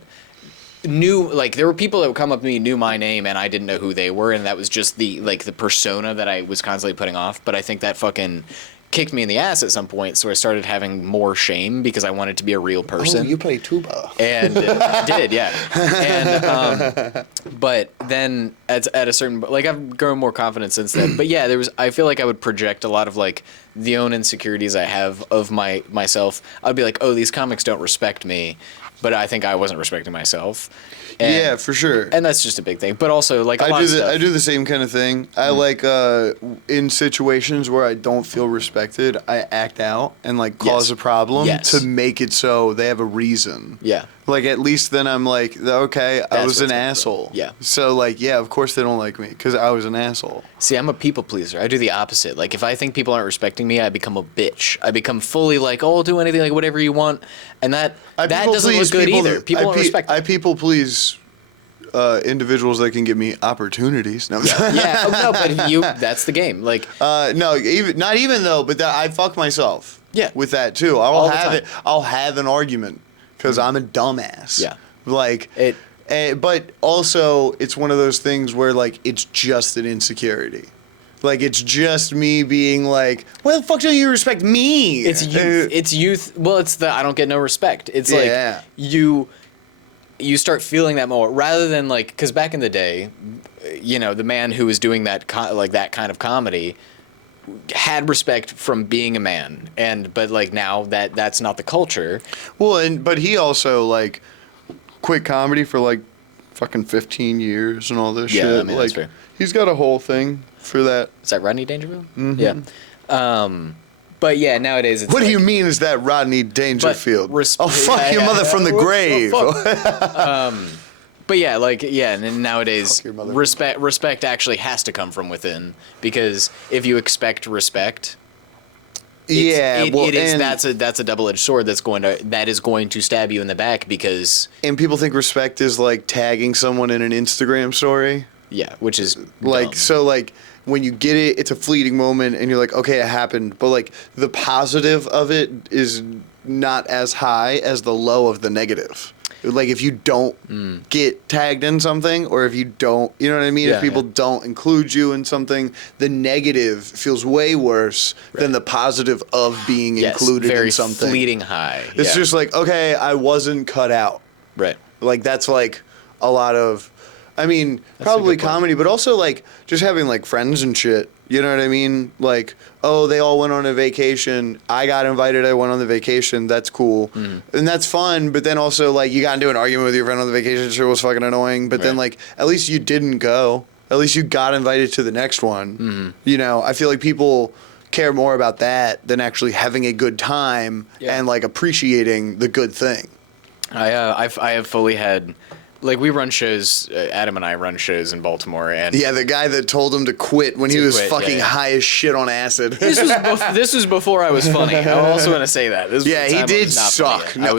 knew, like, there were people that would come up to me, knew my name, and I didn't know who they were, and that was just the persona that I was constantly putting off. But I think that fucking kicked me in the ass at some point, so I started having more shame because I wanted to be a real person. Oh, you play tuba. And did, yeah. And but then at a certain, like, I've grown more confident since then. But yeah, I feel like I would project a lot of like the own insecurities I have of myself. I'd be like, oh, these comics don't respect me. but I think I wasn't respecting myself. And, yeah, for sure. And that's just a big thing. But also, like, I do the same kind of thing. I like in situations where I don't feel respected, I act out and like cause a problem to make it so they have a reason. Yeah. Like at least then I'm like, okay, I was an asshole. Yeah. So like, yeah, of course they don't like me because I was an asshole. See, I'm a people pleaser. I do the opposite. Like if I think people aren't respecting me, I become a bitch. I become fully like, oh, I'll do anything, like whatever you want, and that doesn't look good either. People don't respect. I people please. Individuals that can give me opportunities. No, yeah. Oh, no, but that's the game. Like, no, not even though, but I fuck myself. Yeah. With that too, I'll have an argument because I'm a dumbass. Yeah. Like but also it's one of those things where like it's just an insecurity. Like it's just me being like, why the fuck don't you respect me? It's youth. It's youth. Well, it's the I don't get no respect. It's like you start feeling that more rather than like, because back in the day, you know, the man who was doing that that kind of comedy had respect from being a man, but like now that's not the culture. Well, but he also like quit comedy for like fucking 15 years and all this shit. I mean, like that's fair. He's got a whole thing for that. Is that Rodney Dangerfield? Mm-hmm. Yeah. But yeah, nowadays it's what do you mean is that Rodney Dangerfield? I'll fuck your mother from the grave. But yeah, and nowadays respect actually has to come from within, because if you expect respect, that's a double-edged sword that is going to stab you in the back, because people think respect is like tagging someone in an Instagram story. Yeah, which is like dumb. So like when you get it, it's a fleeting moment and you're like, okay, it happened, but like the positive of it is not as high as the low of the negative. Like if you don't get tagged in something, or if you don't, you know what I mean? If people don't include you in something, the negative feels way worse than the positive of being included in something. Very fleeting high. It's just like, okay, I wasn't cut out. Right. Like that's like a lot of, I mean, that's probably comedy, but also like just having like friends and shit. You know what I mean? Like, oh, they all went on a vacation. I got invited. I went on the vacation. That's cool. And that's fun. But then also, like, you got into an argument with your friend on the vacation. Sure was fucking annoying. But then, like, at least you didn't go. At least you got invited to the next one. You know, I feel like people care more about that than actually having a good time and, like, appreciating the good thing. I have fully had... Like, we run shows, Adam and I run shows in Baltimore, and... Yeah, the guy that told him to quit when he was fucking high as shit on acid. This was before I was funny. I also want to say that. This was he did suck. No. I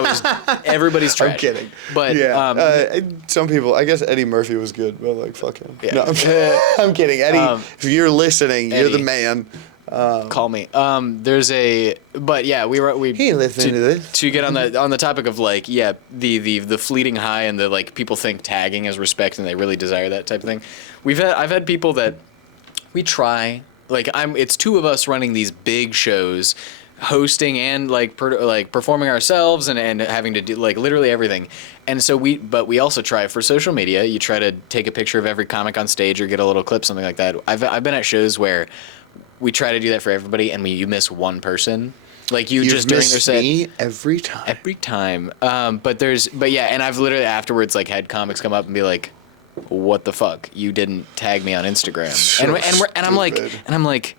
was everybody's trash. I'm kidding. But, some people, I guess Eddie Murphy was good, but, like, fuck him. Yeah. No, I'm kidding. Eddie, if you're listening, you're the man. Call me. But yeah, we he listened to this. To get on the topic of like, the fleeting high and the like, people think tagging is respect and they really desire that type of thing. I've had people that we try, like it's two of us running these big shows, hosting and like performing ourselves and having to do like literally everything. And so we also try for social media. You try to take a picture of every comic on stage or get a little clip, something like that. I've been at shows where we try to do that for everybody, and you miss one person, like you just during their set. Me every time. Every time. But yeah, and I've literally afterwards like had comics come up and be like, "What the fuck? You didn't tag me on Instagram." So and I'm like,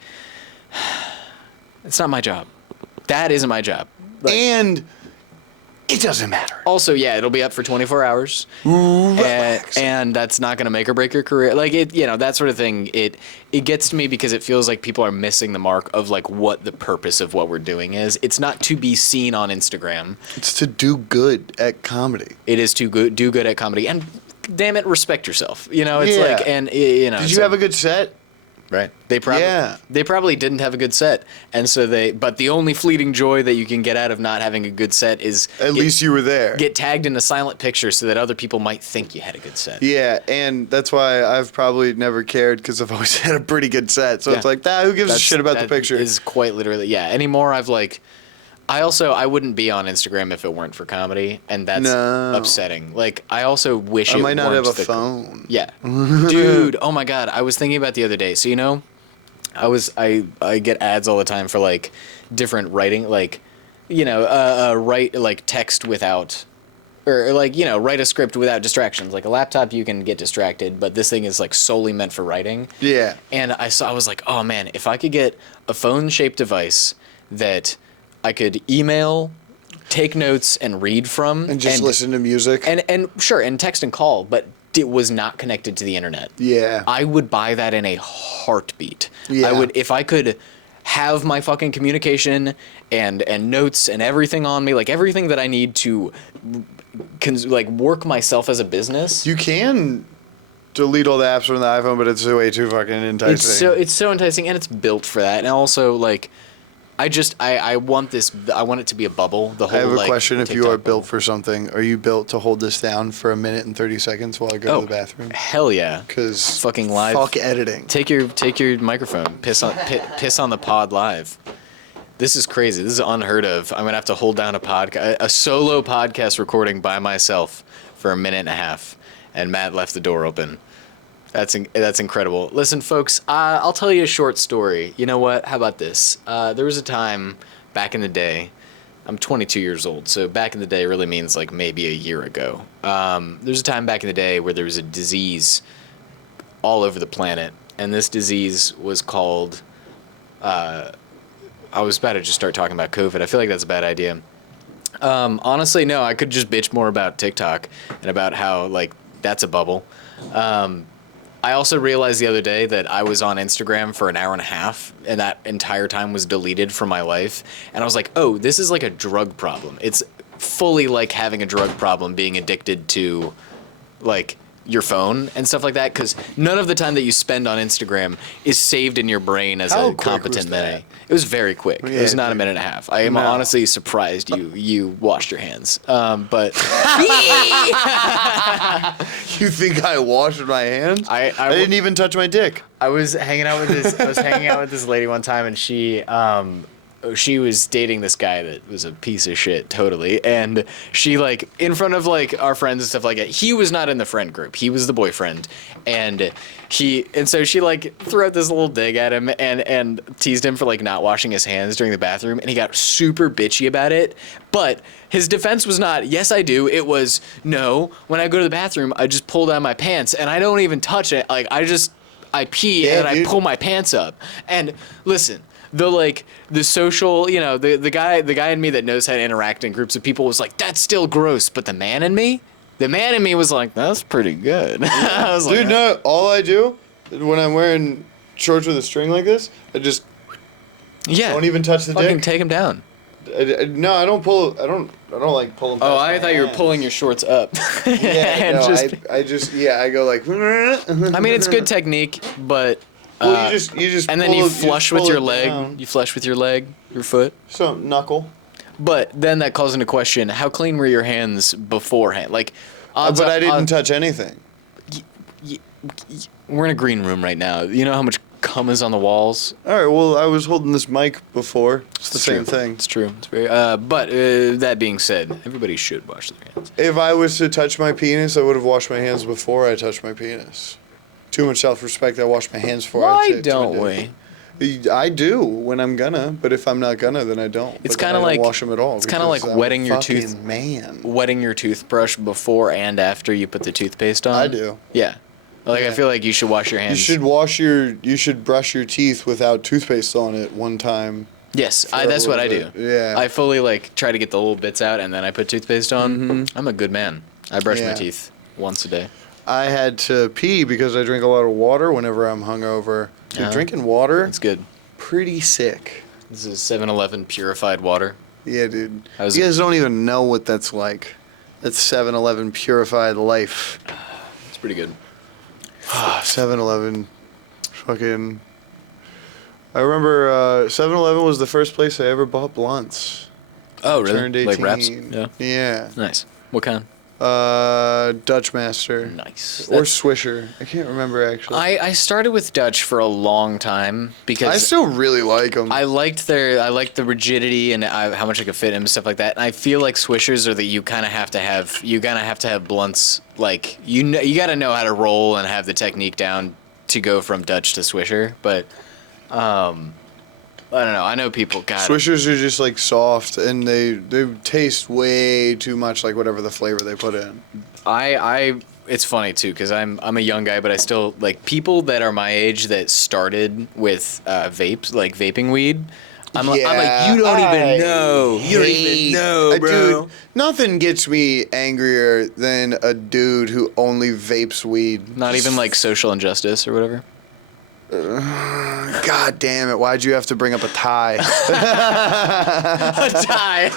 it's not my job. That isn't my job. Like, and it doesn't matter. Also, yeah, it'll be up for 24 hours. And that's not going to make or break your career. Like, that sort of thing, it gets to me because it feels like people are missing the mark of, like, what the purpose of what we're doing is. It's not to be seen on Instagram. It's to do good at comedy. It is to do good at comedy. And, damn it, respect yourself. It's like, and, Did you have a good set? Right. They probably didn't have a good set. And so but the only fleeting joy that you can get out of not having a good set is at least you were there. Get tagged in a silent picture so that other people might think you had a good set. Yeah, and that's why I've probably never cared, because I've always had a pretty good set. So it's like, who gives a shit about the picture? Is quite literally, anymore I've like, I wouldn't be on Instagram if it weren't for comedy, and that's upsetting. Like, I also wish I might not have a phone. Yeah. Dude, oh my God. I was thinking about the other day. So, I get ads all the time for, like, different write, like, text without or like, you know, write a script without distractions. Like a laptop, you can get distracted, but this thing is like solely meant for writing. Yeah. And I was like, oh man, if I could get a phone-shaped device that I could email, take notes, and read from, And just listen to music. and sure, and text and call, but it was not connected to the internet. Yeah. I would buy that in a heartbeat. Yeah. I would, if I could have my fucking communication and notes and everything on me, like everything that I need to like work myself as a business. You can delete all the apps from the iPhone, but it's way too fucking enticing. It's so enticing, and it's built for that. And also, like, I want this. I want it to be a bubble. The whole. I have a like, question. If you TikTok are built bubble. for something, are you built to hold this down for 1 minute and 30 seconds while I go to the bathroom? Hell yeah! Because fucking live. Fuck editing. Take your microphone. Piss on the pod live. This is crazy. This is unheard of. I'm gonna have to hold down a solo podcast recording by myself for 1.5 minutes, and Matt left the door open. That's incredible. Listen, folks, I'll tell you a short story. You know what? How about this? There was a time back in the day. I'm 22 years old, so back in the day really means like maybe a year ago. There's a time back in the day where there was a disease all over the planet, and this disease was called. I was about to just start talking about COVID. I feel like that's a bad idea. Honestly, no. I could just bitch more about TikTok and about how like that's a bubble. I also realized the other day that I was on Instagram for 1.5 hours, and that entire time was deleted from my life. And I was like, oh, this is like a drug problem. It's fully like having a drug problem, being addicted to like your phone and stuff like that, because none of the time that you spend on Instagram is saved in your brain as a competent memory. It was very quick. Yeah, it was not 1.5 minutes. I am honestly surprised you washed your hands. But You think I washed my hands? I didn't even touch my dick. I was hanging out with this lady one time, and she was dating this guy that was a piece of shit, totally. And she, like, in front of, like, our friends and stuff like that, he was not in the friend group. He was the boyfriend. And so she, like, threw out this little dig at him and teased him for, like, not washing his hands during the bathroom. And he got super bitchy about it. But his defense was not, yes, I do. It was, no, when I go to the bathroom, I just pull down my pants and I don't even touch it. Like, I pee and I pull my pants up. And listen, the social, you know, the guy in me that knows how to interact in groups of people was like, that's still gross. But the man in me was like, that's pretty good. I was Dude, like, no, all I do when I'm wearing shorts with a string like this, I just don't even touch the fucking dick. take him down. No, I don't pull. I don't like pull them. Oh, I thought you were pulling your shorts up. Yeah, no, I go like. I mean, it's good technique, but. Well, you just. And then you flush with your leg. Down. You flush with your leg, your foot. So knuckle. But then that calls into question: how clean were your hands beforehand? Like, but I didn't touch anything. We're in a green room right now. You know how much cum is on the walls? All right. Well, I was holding this mic before. It's the same thing. It's true. It's very. But that being said, everybody should wash their hands. If I was to touch my penis, I would have washed my hands before I touched my penis. Too much self-respect. I wash my hands before Why don't we? I do when I'm gonna, but if I'm not gonna, then I don't. It's kind of like wash them at all. It's kind of like wetting your wetting your toothbrush before and after you put the toothpaste on. I do. Yeah. Like, I feel like you should wash your hands. You should brush your teeth without toothpaste on it one time. Yes, that's what I do. Yeah. I fully, like, try to get the little bits out, and then I put toothpaste on. Mm-hmm. I'm a good man. I brush my teeth once a day. I had to pee because I drink a lot of water whenever I'm hungover. So drinking water... It's good. Pretty sick. This is 7-Eleven purified water. Yeah, dude. You guys don't even know what that's like. That's 7-Eleven purified life. It's pretty good. 7-Eleven, fucking. I remember 7-Eleven was the first place I ever bought blunts. Oh, really? Turned 18. Like wraps? Yeah. Yeah. Nice. What kind? Dutch Master. Nice. Or Swisher. I can't remember actually. I started with Dutch for a long time because I still really like them. I liked the rigidity and how much I could fit in and stuff like that. And I feel like Swishers are that you kind of have to have blunts. Like you got to know how to roll and have the technique down to go from Dutch to Swisher. But I don't know. I know people. God, Swishers are just like soft, and they taste way too much like whatever the flavor they put in. It's funny too because I'm a young guy, but I still like people that are my age that started with vapes, like vaping weed. I'm like, you don't even know. You don't even know, bro. Dude, nothing gets me angrier than a dude who only vapes weed. Not even like social injustice or whatever. God damn it! Why'd you have to bring up a tie? A tie.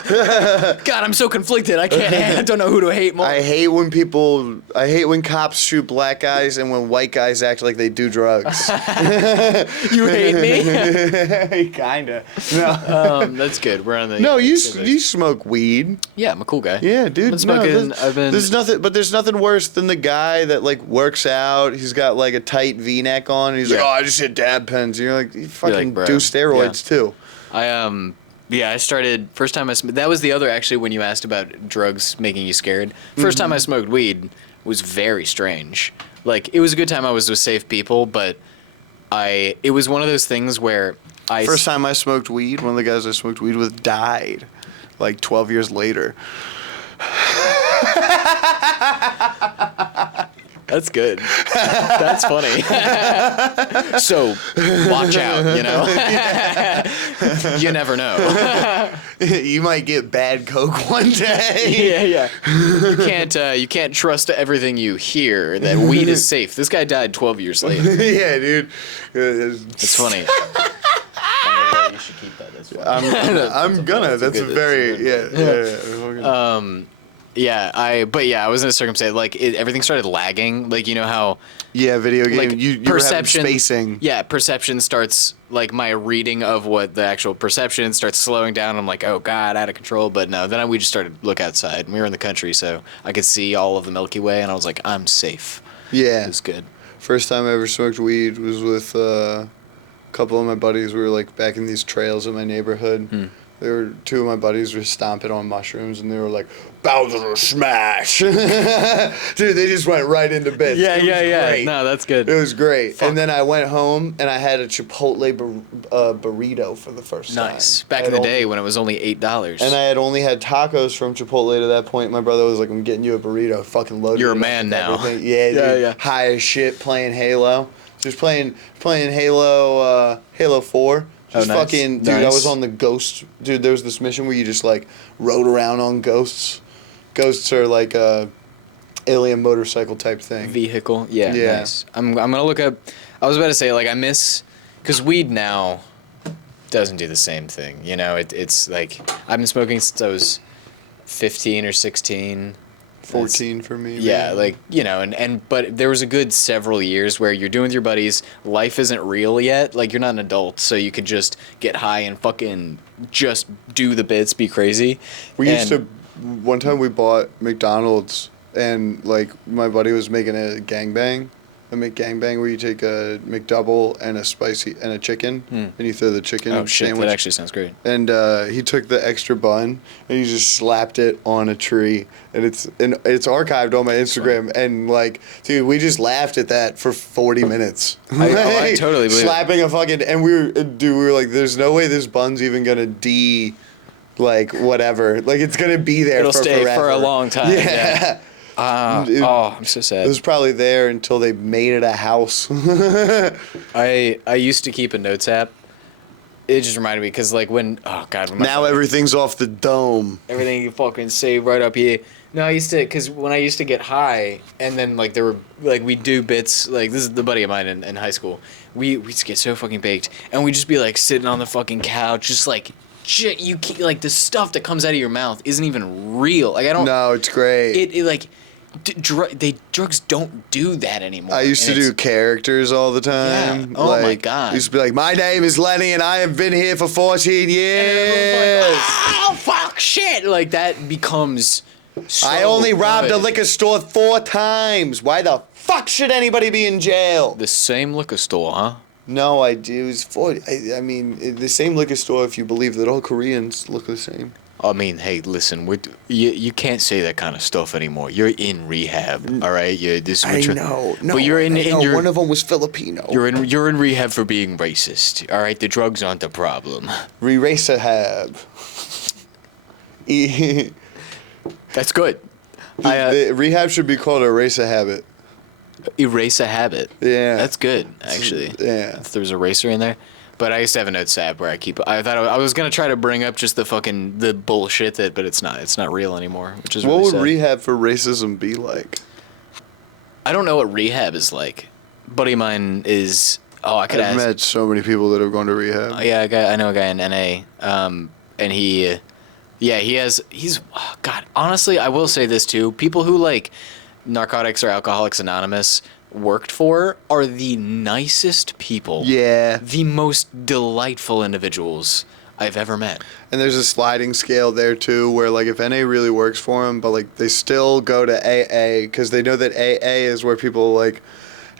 God, I'm so conflicted. I don't know who to hate more. I hate when cops shoot black guys and when white guys act like they do drugs. You hate me? Kinda. No. That's good. We're on the. No, you smoke weed. Yeah, I'm a cool guy. Yeah, dude. I've been smoking. There's nothing worse than the guy that like works out. He's got like a tight V-neck on. And he's like, oh, I just hit dab pens. And you're like, you fucking do steroids too. I started first time that was the other actually when you asked about drugs making you scared. First time I smoked weed was very strange. Like it was a good time. I was with safe people, but it was one of those things where first time I smoked weed, one of the guys I smoked weed with died like 12 years later. That's good. That's funny. So, watch out, you know? You never know. You might get bad coke one day. Yeah. You can't trust everything you hear that weed is safe. This guy died 12 years later. Yeah, dude. It's funny. You should keep that. That's funny. I'm gonna. That's a very I was in a circumstance like everything started lagging. Like you know how video game like, you perception were having spacing. Yeah, perception starts like my reading of what the actual perception starts slowing down. I'm like, oh god, out of control. But no, then we just started to look outside. And we were in the country, so I could see all of the Milky Way, and I was like, I'm safe. Yeah, it was good. First time I ever smoked weed was with a couple of my buddies. We were like back in these trails in my neighborhood. Two of my buddies were stomping on mushrooms, and they were like, Bowser smash. Dude, they just went right into bits. Yeah. Great. No, that's good. It was great. Fuck. And then I went home, and I had a Chipotle burrito for the first time. Nice. Back in the day when it was only $8. And I had only had tacos from Chipotle to that point. My brother was like, I'm getting you a burrito. Fucking loaded. You're a man now. Everything. Yeah, dude. Yeah. High as shit, playing Halo. Just playing Halo 4. Just nice. Fucking, dude, I was on the Ghost. Dude, there was this mission where you just, like, rode around on ghosts. Ghosts are, like, a alien motorcycle type thing. Vehicle? Yeah, nice. I'm going to look up... I was about to say, like, I miss... Because weed now doesn't do the same thing, you know? It's, like... I've been smoking since I was 15 or 16. 14 for me. Yeah, man. like, you know, but there was a good several years where you're doing with your buddies, life isn't real yet, like, you're not an adult, so you could just get high and fucking just do the bits, be crazy. One time we bought McDonald's, and, like, my buddy was making a gangbang where you take a McDouble and a spicy and a chicken, and you throw the chicken Oh shit, sandwich. that actually sounds great. And he took the extra bun and he just slapped it on a tree, and it's archived on my Instagram. And like, dude, we just laughed at that for 40 minutes. I totally believe slapping a fucking, and we were like, there's no way this bun's even gonna like whatever, like it's gonna be there. It'll for stay forever. for a long time. Yeah. I'm so sad. It was probably there until they made it a house. I used to keep a notes app. It just reminded me because like when now everything's off the dome. Everything you fucking save right up here. No, I used to because when I used to get high and then like there were like we'd do bits like this is the buddy of mine in high school. We used to get so fucking baked and we'd just be like sitting on the fucking couch just like. You can't, like the stuff that comes out of your mouth isn't even real. Like I don't. No, it's great. It like, drugs don't do that anymore. I used to do characters all the time. Yeah. Oh my god. I used to be like, my name is Lenny and I have been here for 14 years. Like, oh fuck shit! Like that becomes. So I only robbed good. a liquor store 4 times. Why the fuck should anybody be in jail? The same liquor store, huh? No, it was 40. I mean, the same liquor store if you believe that all Koreans look the same. I mean, hey, listen, you can't say that kind of stuff anymore. You're in rehab, all right? This is what know. No, but you're in your, one of them was Filipino. You're in rehab for being racist, all right? The drugs aren't the problem. Re-racehab. That's good. The rehab should be called erase a habit. Erase a habit. Yeah. That's good, actually. Yeah. If there's a eraser in there. But I used to have a notes app where I thought I was gonna try to bring up just the bullshit but it's not real anymore, which is what really would sad. rehab for racism be like? I don't know what rehab is like. Buddy of mine is. Oh, I could I've ask. met so many people that have gone to rehab. Yeah, I know a guy in NA, and he's. Oh, God, honestly, I will say this too. People who like Narcotics or Alcoholics Anonymous worked for are the nicest people. Yeah. The most delightful individuals I've ever met. And there's a sliding scale there too, where like if NA really works for them, but like they still go to AA because they know that AA is where people like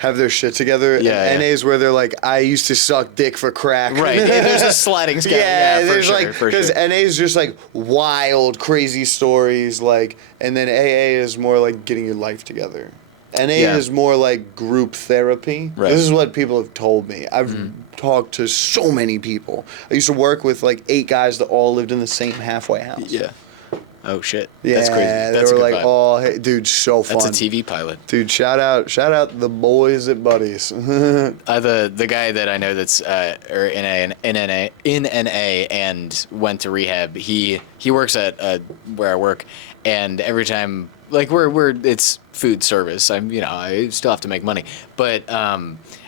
have their shit together. Yeah, and NA is where they're like, I used to suck dick for crack. Right. There's a sliding scale. Yeah, for there's sure, like for because sure. NA is just like wild, crazy stories, like, and then AA is more like getting your life together. NA Yeah. is more like group therapy. Right. This is what people have told me. I've talked to so many people. I used to work with like 8 guys that all lived in the same halfway house. Yeah. Oh shit. Yeah, That's crazy. That's they a were good like, vibe. oh, hey, dude, so fun. That's a TV pilot. Dude, shout out the boys at Buddies. The guy that I know that's or in NA and went to rehab. He works at where I work, and every time like we're it's food service. I still have to make money, but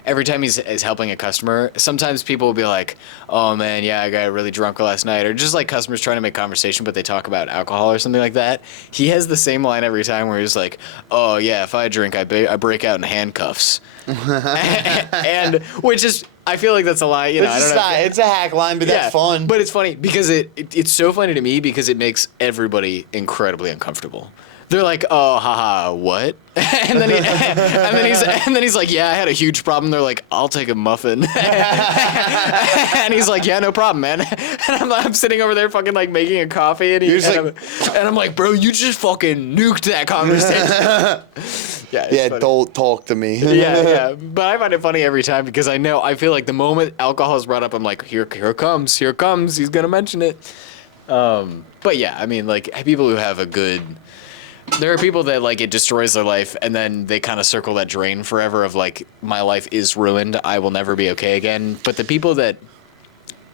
every time he's helping a customer, sometimes people will be like, "Oh man, yeah, I got really drunk last night," or just like customers trying to make conversation, but they talk about alcohol or something like that. He has the same line every time where he's like, "Oh yeah, if I drink, I break out in handcuffs," and which is. I feel like that's a lie. I don't know. It's a hack line, but that's fun. But it's funny because it's so funny to me because it makes everybody incredibly uncomfortable. They're like, "Oh, haha, what?" and then he's like, "Yeah, I had a huge problem." They're like, "I'll take a muffin," and he's like, "Yeah, no problem, man." And I'm sitting over there fucking like making a coffee, and I'm like, "Bro, you just fucking nuked that conversation." Yeah, funny. don't talk to me. yeah. But I find it funny every time because I feel like the moment alcohol is brought up, I'm like, here it comes, he's gonna mention it. But yeah, I mean, like people who have there are people that like it destroys their life and then they kind of circle that drain forever of like, my life is ruined, I will never be okay again. But the people that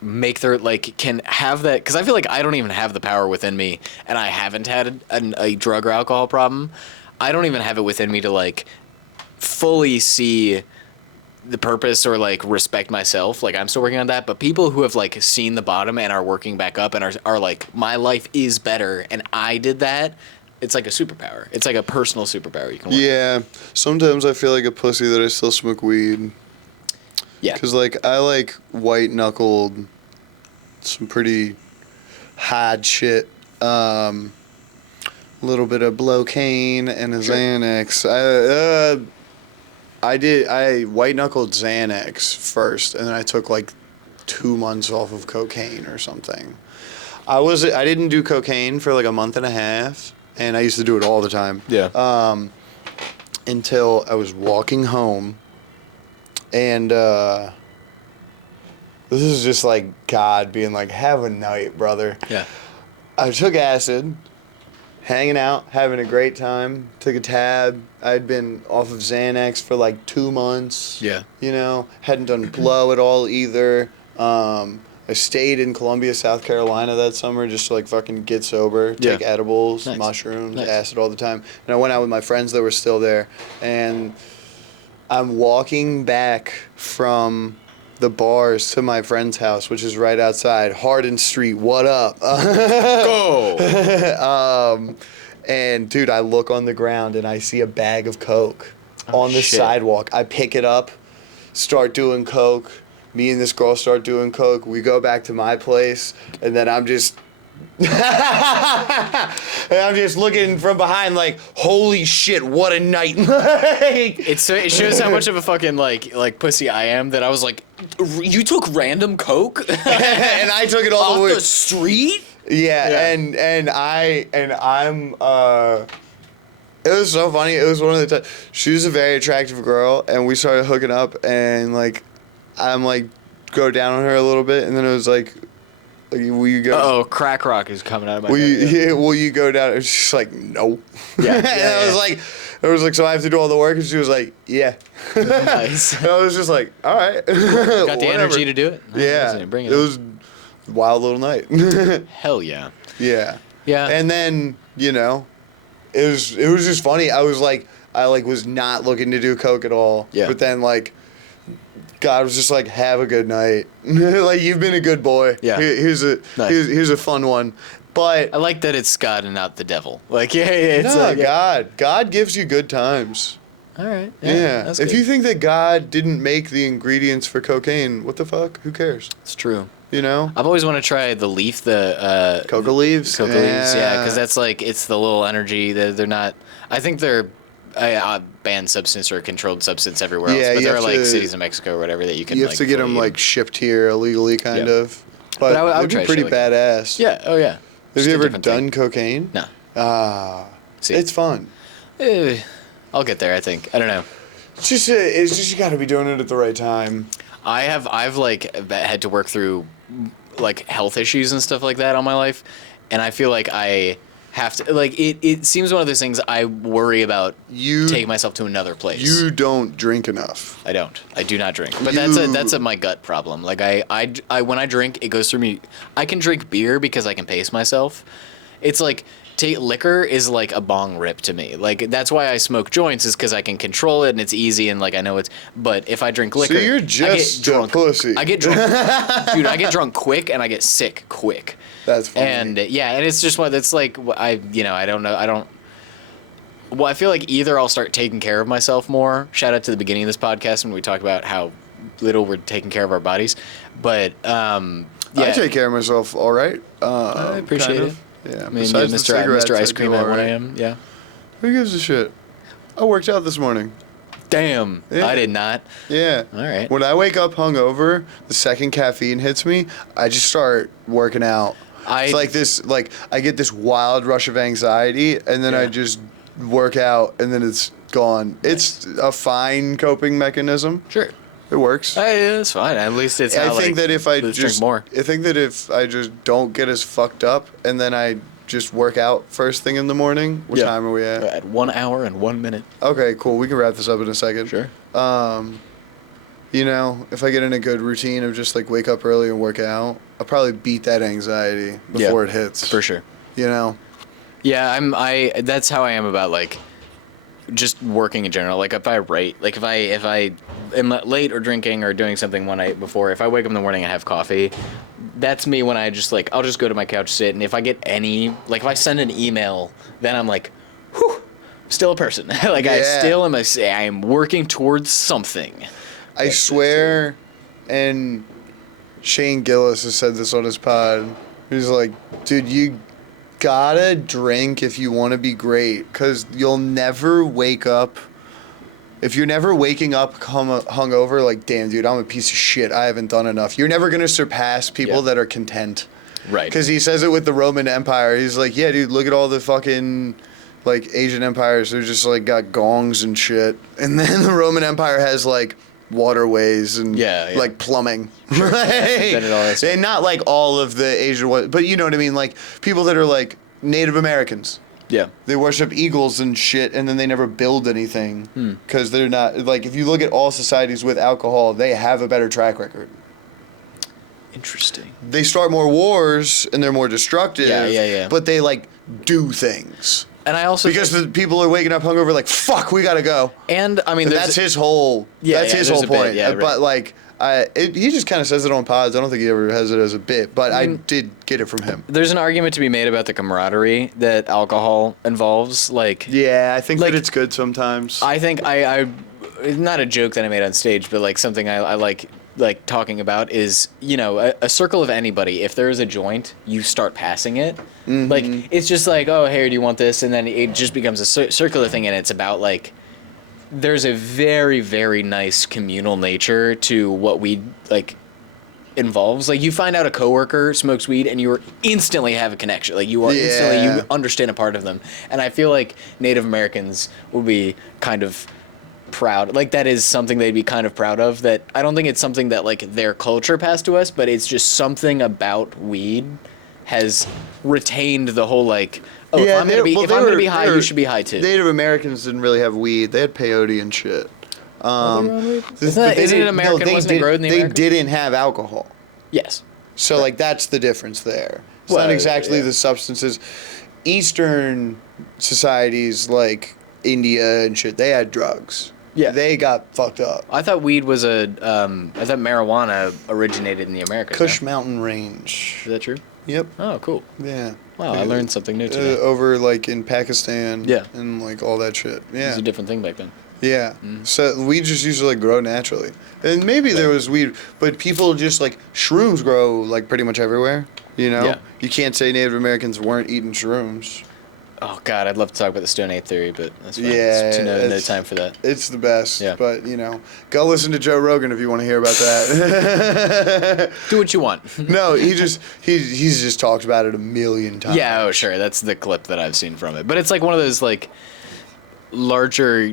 make their like can have that, because I feel like I don't even have the power within me, and I haven't had a drug or alcohol problem. I don't even have it within me to like fully see the purpose or like respect myself. Like I'm still working on that, but people who have like seen the bottom and are working back up and are like, my life is better and I did that. It's like a superpower. It's like a personal superpower you can work. Yeah, sometimes I feel like a pussy that I still smoke weed. Yeah. Because like I like white knuckled, some pretty hard shit. A little bit of Blocaine and a Xanax. I white knuckled Xanax first, and then I took like 2 months off of cocaine or something. I didn't do cocaine for like a month and a half, and I used to do it all the time. Yeah. Until I was walking home, and this is just like God being like, have a night, brother. Yeah. I took acid, hanging out, having a great time, took a tab. I'd been off of Xanax for like 2 months. Yeah. Hadn't done blow at all either. I stayed in Columbia, South Carolina that summer just to like fucking get sober, take edibles, Nice. mushrooms, Nice. acid all the time. And I went out with my friends that were still there. And I'm walking back from the bars to my friend's house, which is right outside, Hardin Street. What up? Go. And dude, I look on the ground and I see a bag of Coke on the shit. sidewalk. I pick it up, start doing Coke. Me and this girl start doing Coke. We go back to my place, and then I'm just looking from behind like, holy shit, what a night. It shows how much of a fucking like pussy I am that I was like, you took random Coke? And I took it all the way off the street? Yeah, I'm it was so funny. It was one of the times. She was a very attractive girl, and we started hooking up, and like, I'm like, go down on her a little bit, and then it was like will you go? Oh, crack rock is coming out of my will you, head. yeah, will you go down? And she's like, no. Yeah. And I was like, so I have to do all the work, and she was like, yeah. Nice. And I was just like, all right. Got the energy to do it? Yeah. Bring it was a wild little night. Hell yeah. Yeah. Yeah. And then, you know, it was just funny. I was was not looking to do coke at all. Yeah. But then like God was just like, have a good night. Like, you've been a good boy. Yeah. Here's a fun one. But I like that it's God and not the devil. Like, it's no, like God gives you good times. All right. Yeah. That's If good. you think that God didn't make the ingredients for cocaine, what the fuck? Who cares? It's true. You know? I've always wanted to try the leaf, the Coca leaves. Coca leaves, yeah, because that's like, it's the little energy. They're not. I think they're a banned substance or a controlled substance everywhere else. Yeah, But you there are have like to- cities in Mexico or whatever that you can. You have like, to get fully them eat. like shipped here illegally, kind Yeah. of. But I would it'd try be pretty shit like that. badass. Yeah. Oh yeah. Have Just you a ever different done thing. cocaine? No. See. It's fun. I'll get there. I think. I don't know. It's just you got to be doing it at the right time. I've like had to work through like health issues and stuff like that all my life, and I feel like I have to like it seems one of those things I worry about taking myself to another place. You don't drink enough. I don't. I do not drink. But that's a my gut problem. Like I when I drink, it goes through me. I can drink beer because I can pace myself. It's like liquor is like a bong rip to me. Like that's why I smoke joints, is because I can control it and it's easy and like I know it's. But if I drink liquor, So you're I get just a drunk. pussy. I get drunk, dude. I get drunk quick and I get sick quick. That's funny. And yeah, and it's just what it's like. I don't know. Well, I feel like either I'll start taking care of myself more. Shout out to the beginning of this podcast when we talked about how little we're taking care of our bodies. But yeah, I take care of myself all right. I appreciate kind it. of. Yeah, I mean, besides the cigarettes, Mr. Ice I Cream do at all 1 right. a.m. Yeah. Who gives a shit? I worked out this morning. Damn, Yeah. I did not. Yeah. All right. When I wake up hungover, the second caffeine hits me, I just start working out. It's like this, like I get this wild rush of anxiety, and then I Yeah. just work out, and then it's gone. It's a fine coping mechanism. Sure. It works. Hey, that's fine. At least it's not I think like, that if I let's just, drink more. I think that if I just don't get as fucked up, and then I just work out first thing in the morning. What Yeah. time are we at? At 1 hour and 1 minute. Okay, cool. We can wrap this up in a second. Sure. You know, if I get in a good routine of just like wake up early and work out, I'll probably beat that anxiety before it hits. For sure. You know? Yeah, that's how I am about like just working in general. Like if I write, like if I am late or drinking or doing something one night before, if I wake up in the morning and have coffee, that's me when I just like, I'll just go to my couch, sit, and if I get any, like if I send an email, then I'm like, whew, still a person. Like I Yeah. still am I am working towards something. I swear, and Shane Gillis has said this on his pod. He's like, dude, you gotta drink if you want to be great, because you'll never wake up. If you're never waking up hungover, like, damn, dude, I'm a piece of shit. I haven't done enough. You're never going to surpass people Yeah. that are content. Right. Because he says it with the Roman Empire. He's like, yeah, dude, look at all the fucking, like, Asian empires. They're just, like, got gongs and shit. And then the Roman Empire has, like, waterways and, Yeah. like, plumbing. Invented all that stuff. And not, like, all of the Asian ones. But you know what I mean? Like, people that are, like, Native Americans. Yeah. They worship eagles and shit, and then they never build anything because they're not, like, if you look at all societies with alcohol, they have a better track record. Interesting. They start more wars and they're more destructive. Yeah. But they, like, do things. And I also Because the people are waking up hungover like, fuck, we gotta go. and I mean And there's that's his whole. Yeah, that's yeah, his there's whole a bit, point. yeah, right. But like, he just kind of says it on pods. I don't think he ever has it as a bit. But I did get it from him. there's an argument to be made about the camaraderie that alcohol involves. Like, Yeah, I think Like, that it's good sometimes. I think I it's not a joke that I made on stage, but like something I like talking about is, you know, a circle of anybody. If there is a joint, you start passing it. Like it's just like, oh, hey, do you want this? And then it just becomes a circular thing, and it's about like. There's a very, very nice communal nature to what we like involves. Like, you find out a coworker smokes weed and you instantly have a connection. Like, you are instantly, you understand a part of them. And I feel like Native Americans will be kind of proud. Like, that is something they'd be kind of proud of. That I don't think it's something that, like, their culture passed to us, but it's just something about weed has retained the whole, like, oh, if I'm gonna be high, you should be high too. Native Americans didn't really have weed. They had peyote and shit. Isn't it American? Wasn't it grown in the Americas? They didn't have alcohol. Yes. So, like, that's the difference there. It's Well, not exactly yeah. the substances. Eastern societies, like India and shit, they had drugs. Yeah. They got fucked up. I thought weed was I thought marijuana originated in the Americas. Kush no? Mountain Range. Is that true? Yep. Oh, cool. Yeah. Wow, I learned something new today. Over, like, in Pakistan. Yeah. And, like, all that shit. It Yeah. was a different thing back then. Yeah. So weed just usually like, grow naturally. And maybe there was weed, but people just like shrooms grow like pretty much everywhere. You know? Yeah. You can't say Native Americans weren't eating shrooms. Oh God, I'd love to talk about the Stone Age theory, but that's fine. Yeah. No time for that. It's the best. Yeah. But, you know, go listen to Joe Rogan if you want to hear about that. Do what you want. No, he's just talked about it a million times. Yeah, oh sure, that's the clip that I've seen from it. But it's like one of those like larger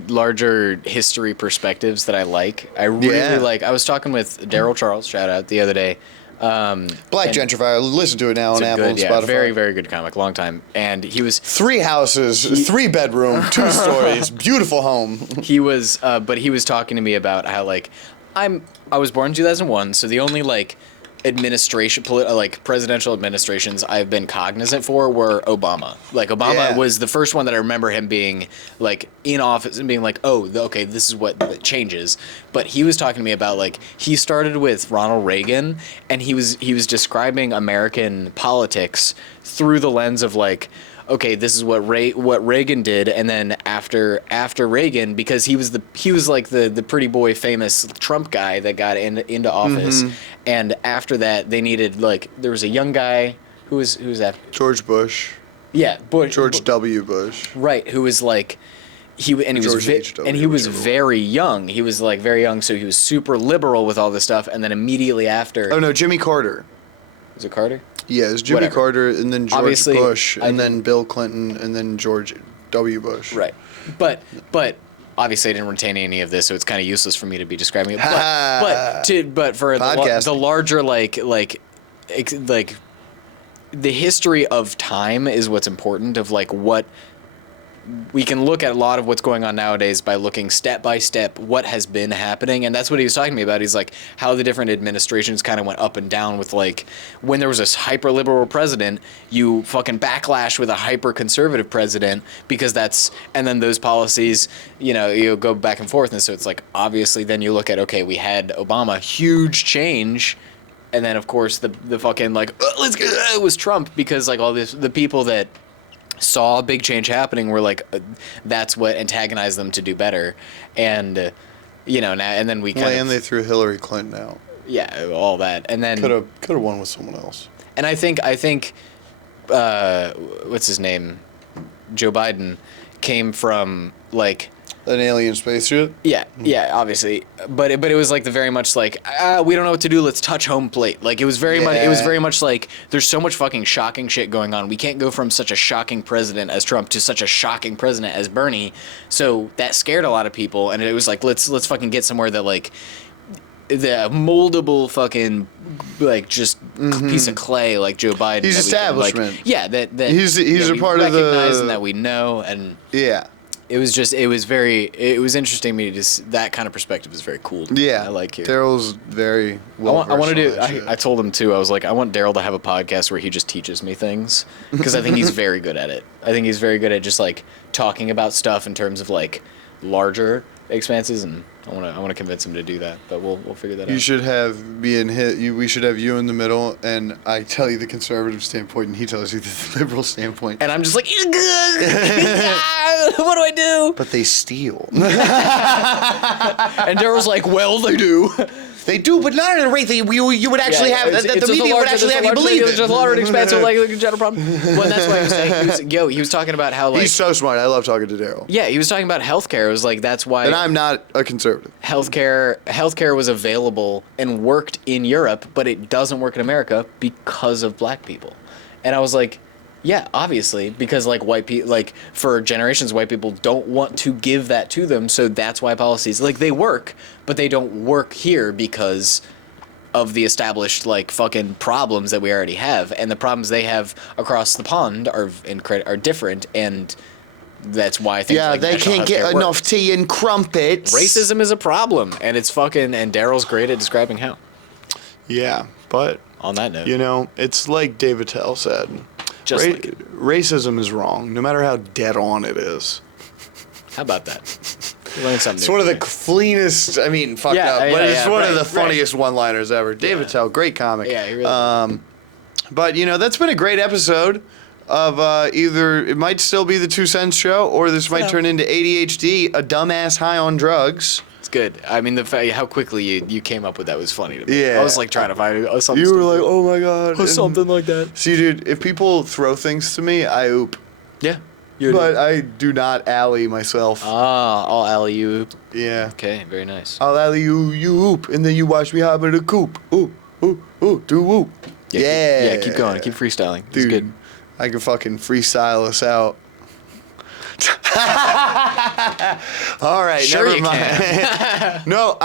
history perspectives that I like. I really like. I was talking with Daryl Charles, shout out, the other day. Black Gentrifier. Listen to it now on Apple and Spotify. Very, very good comic, long time. And he was 3 houses, 3 bedroom, 2 stories, beautiful home. he was talking to me about how like I was born in 2001, so the only like presidential administrations I've been cognizant for were Obama. Like Obama was the first one that I remember him being like in office and being like, oh, okay, this is what changes. But he was talking to me about like he started with Ronald Reagan, and he was describing American politics through the lens of like, okay, this is what Reagan did, and then after Reagan, because he was like the pretty boy famous Trump guy that got into office, and after that they needed like there was a young guy who was that George Bush. Yeah, George W. Bush. Right, who was like he was very young. He was like very young, so he was super liberal with all this stuff, and then immediately after. Oh no, Jimmy Carter. Was it Carter? Yeah, it was Jimmy Carter, and then George Bush, and then Bill Clinton, and then George W. Bush. Right, but obviously I didn't retain any of this, so it's kind of useless for me to be describing it. But for the larger like the history of time is what's important. Of like what we can look at a lot of what's going on nowadays by looking step by step what has been happening, and that's what he was talking to me about. He's like how the different administrations kind of went up and down with like when there was a hyper liberal president, you fucking backlash with a hyper conservative president because and then those policies, you go back and forth, and so it's like obviously then you look at okay, we had Obama, huge change. And then of course the fucking like it was Trump because like all this the people that saw a big change happening were like that's what antagonized them to do better, and now and then we and they threw Hillary Clinton out. Yeah, all that, and then could have won with someone else. And I think what's his name, Joe Biden, came from like. An alien spaceship? Yeah, obviously, but it was like the very much like we don't know what to do. Let's touch home plate. Like it was very much like there's so much fucking shocking shit going on. We can't go from such a shocking president as Trump to such a shocking president as Bernie. So that scared a lot of people, and it was like let's fucking get somewhere that like the moldable fucking like just piece of clay like Joe Biden. He's establishment. That he's a part of the and that we know and yeah. It was interesting to me that kind of perspective is very cool. Yeah. I like it. Daryl's very well I told him too, I was like, I want Daryl to have a podcast where he just teaches me things because I think he's very good at it. I think he's very good at just like talking about stuff in terms of like larger expanses, and I want to convince him to do that, but we'll figure that out. You should we should have you in the middle, and I tell you the conservative standpoint, and he tells you the liberal standpoint. And I'm just like, what do I do? But they steal. And Daryl's like, well, they do. They do, but not at a rate that you would actually have, that the media would actually have you believe it. It's just a large, expansive, like, general problem. Well, that's why I was saying, he was talking about how, like... He's so smart. I love talking to Daryl. Yeah, he was talking about healthcare. It was like, that's why... And I'm not a conservative. Healthcare was available and worked in Europe, but it doesn't work in America because of black people. And I was like... Yeah, obviously, because like white people, like for generations, white people don't want to give that to them, so that's why policies like they work, but they don't work here because of the established like fucking problems that we already have, and the problems they have across the pond are different, and that's why I think they can't get enough tea and crumpets. Racism is a problem, and it's fucking, and Daryl's great at describing how. Yeah, but on that note, you know, it's like David Tell said. Racism is wrong, no matter how dead on it is. How about that? Learn something. It's one of the cleanest. I mean, fucked up, but it's one of the funniest one-liners ever. David Tell, great comic. Yeah, he really. But you know, that's been a great episode of either it might still be the 2 Cents Show, or this might turn into ADHD, a dumbass high on drugs. It's good. I mean, the fact how quickly you came up with that was funny to me. Yeah. I was like trying to find something. You were like, oh my god, or something like that. See, dude, if people throw things to me, I oop. Yeah. But I do not alley myself. I'll alley you oop. Yeah. Okay, very nice. I'll alley you oop, and then you watch me hop in a coop. Ooh, do whoop. Yeah. Keep going. Keep freestyling. It's Dude, good. I can fucking freestyle us out. All right, sure never you mind. Can. No,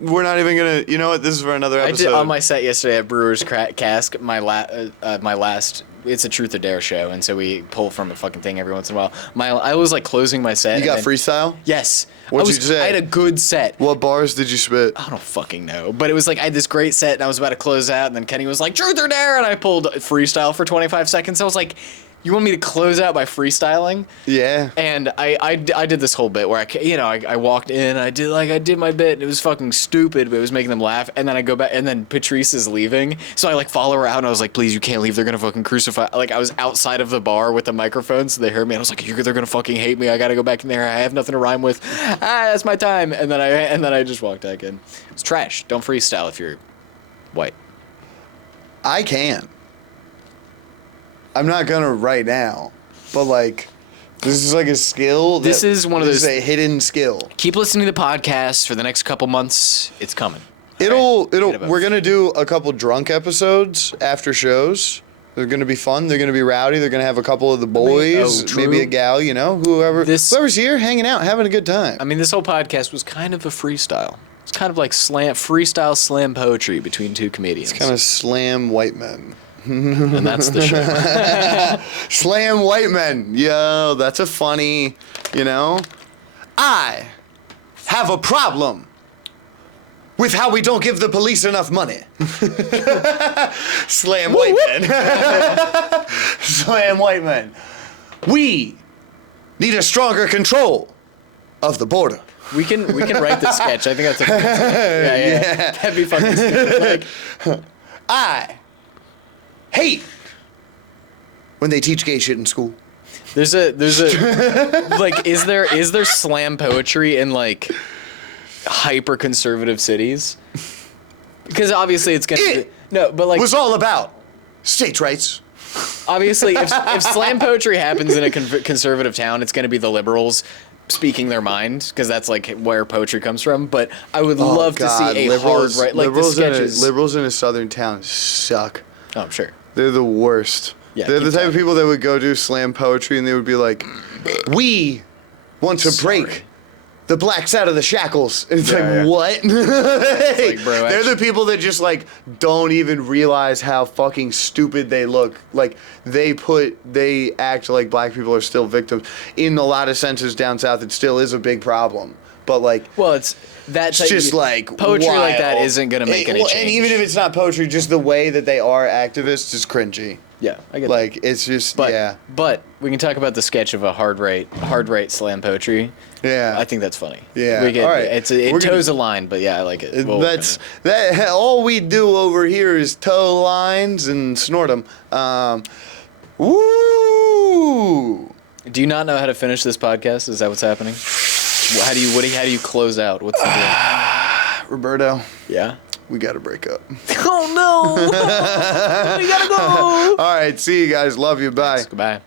we're not even gonna. You know what? This is for another episode. I did on my set yesterday at Brewer's Cask. My last. It's a Truth or Dare show, and so we pull from a fucking thing every once in a while. I was like closing my set. You got freestyle? Yes. What'd you say? I had a good set. What bars did you spit? I don't fucking know, but it was like I had this great set, and I was about to close out, and then Kenny was like, "Truth or Dare," and I pulled freestyle for 25 seconds. I was like, "You want me to close out by freestyling?" Yeah. And I did this whole bit where I walked in, I did my bit, and it was fucking stupid, but it was making them laugh. And then I go back, and then Patrice is leaving, so I like follow her out, and I was like, "Please, you can't leave. They're gonna fucking crucify." Like I was outside of the bar with the microphone, so they heard me. And I was like, "They're gonna fucking hate me. I gotta go back in there. I have nothing to rhyme with. That's my time." And then I just walked back in. It's trash. Don't freestyle if you're white. I can. I'm not gonna right now, but like, this is like a skill. This is one of those. This is a hidden skill. Keep listening to the podcast for the next couple months. It's coming. We're gonna do a couple drunk episodes after shows. They're gonna be fun. They're gonna be rowdy. They're gonna have a couple of the boys, maybe a gal. You know, whoever's here, hanging out, having a good time. I mean, this whole podcast was kind of a freestyle. It's kind of like freestyle slam poetry between two comedians. It's kind of slam white men. And that's the show. Slam white men. Yo, that's a funny, you know. I have a problem with how we don't give the police enough money. Slam white men. Slam white men. We need a stronger control of the border. We can write this sketch. I think that's a yeah. That'd be fucking like, I hate when they teach gay shit in school. There's a like is there slam poetry in like hyper conservative cities? Because obviously it's gonna but like was all about states' rights. Obviously, if slam poetry happens in a conservative town, it's gonna be the liberals speaking their mind, because that's like where poetry comes from. But I would love to see a hard right, like the sketches. Liberals in a southern town suck. Oh, I'm sure. They're the worst. Yeah, they're the type of people that would go do slam poetry and they would be like, "We want to break the blacks out of the shackles." And it's what? It's like, bro, they're the people that just like don't even realize how fucking stupid they look. Like they act like black people are still victims. In a lot of senses down south, it still is a big problem. But like, well, it's just like poetry wild. like that isn't gonna make any change. And even if it's not poetry, just the way that they are activists is cringy. Yeah, I get like that. It's just But we can talk about the sketch of a hard right slam poetry. Yeah, I think that's funny. Yeah, all right. It toes a line, but yeah, I like it. That. All we do over here is toe lines and snort them. Woo! Do you not know how to finish this podcast? Is that what's happening? How do you close out? What's the deal? Roberto. Yeah. we got to break up. Oh, no. We got to go. All right. See you guys. Love you. Bye. Goodbye.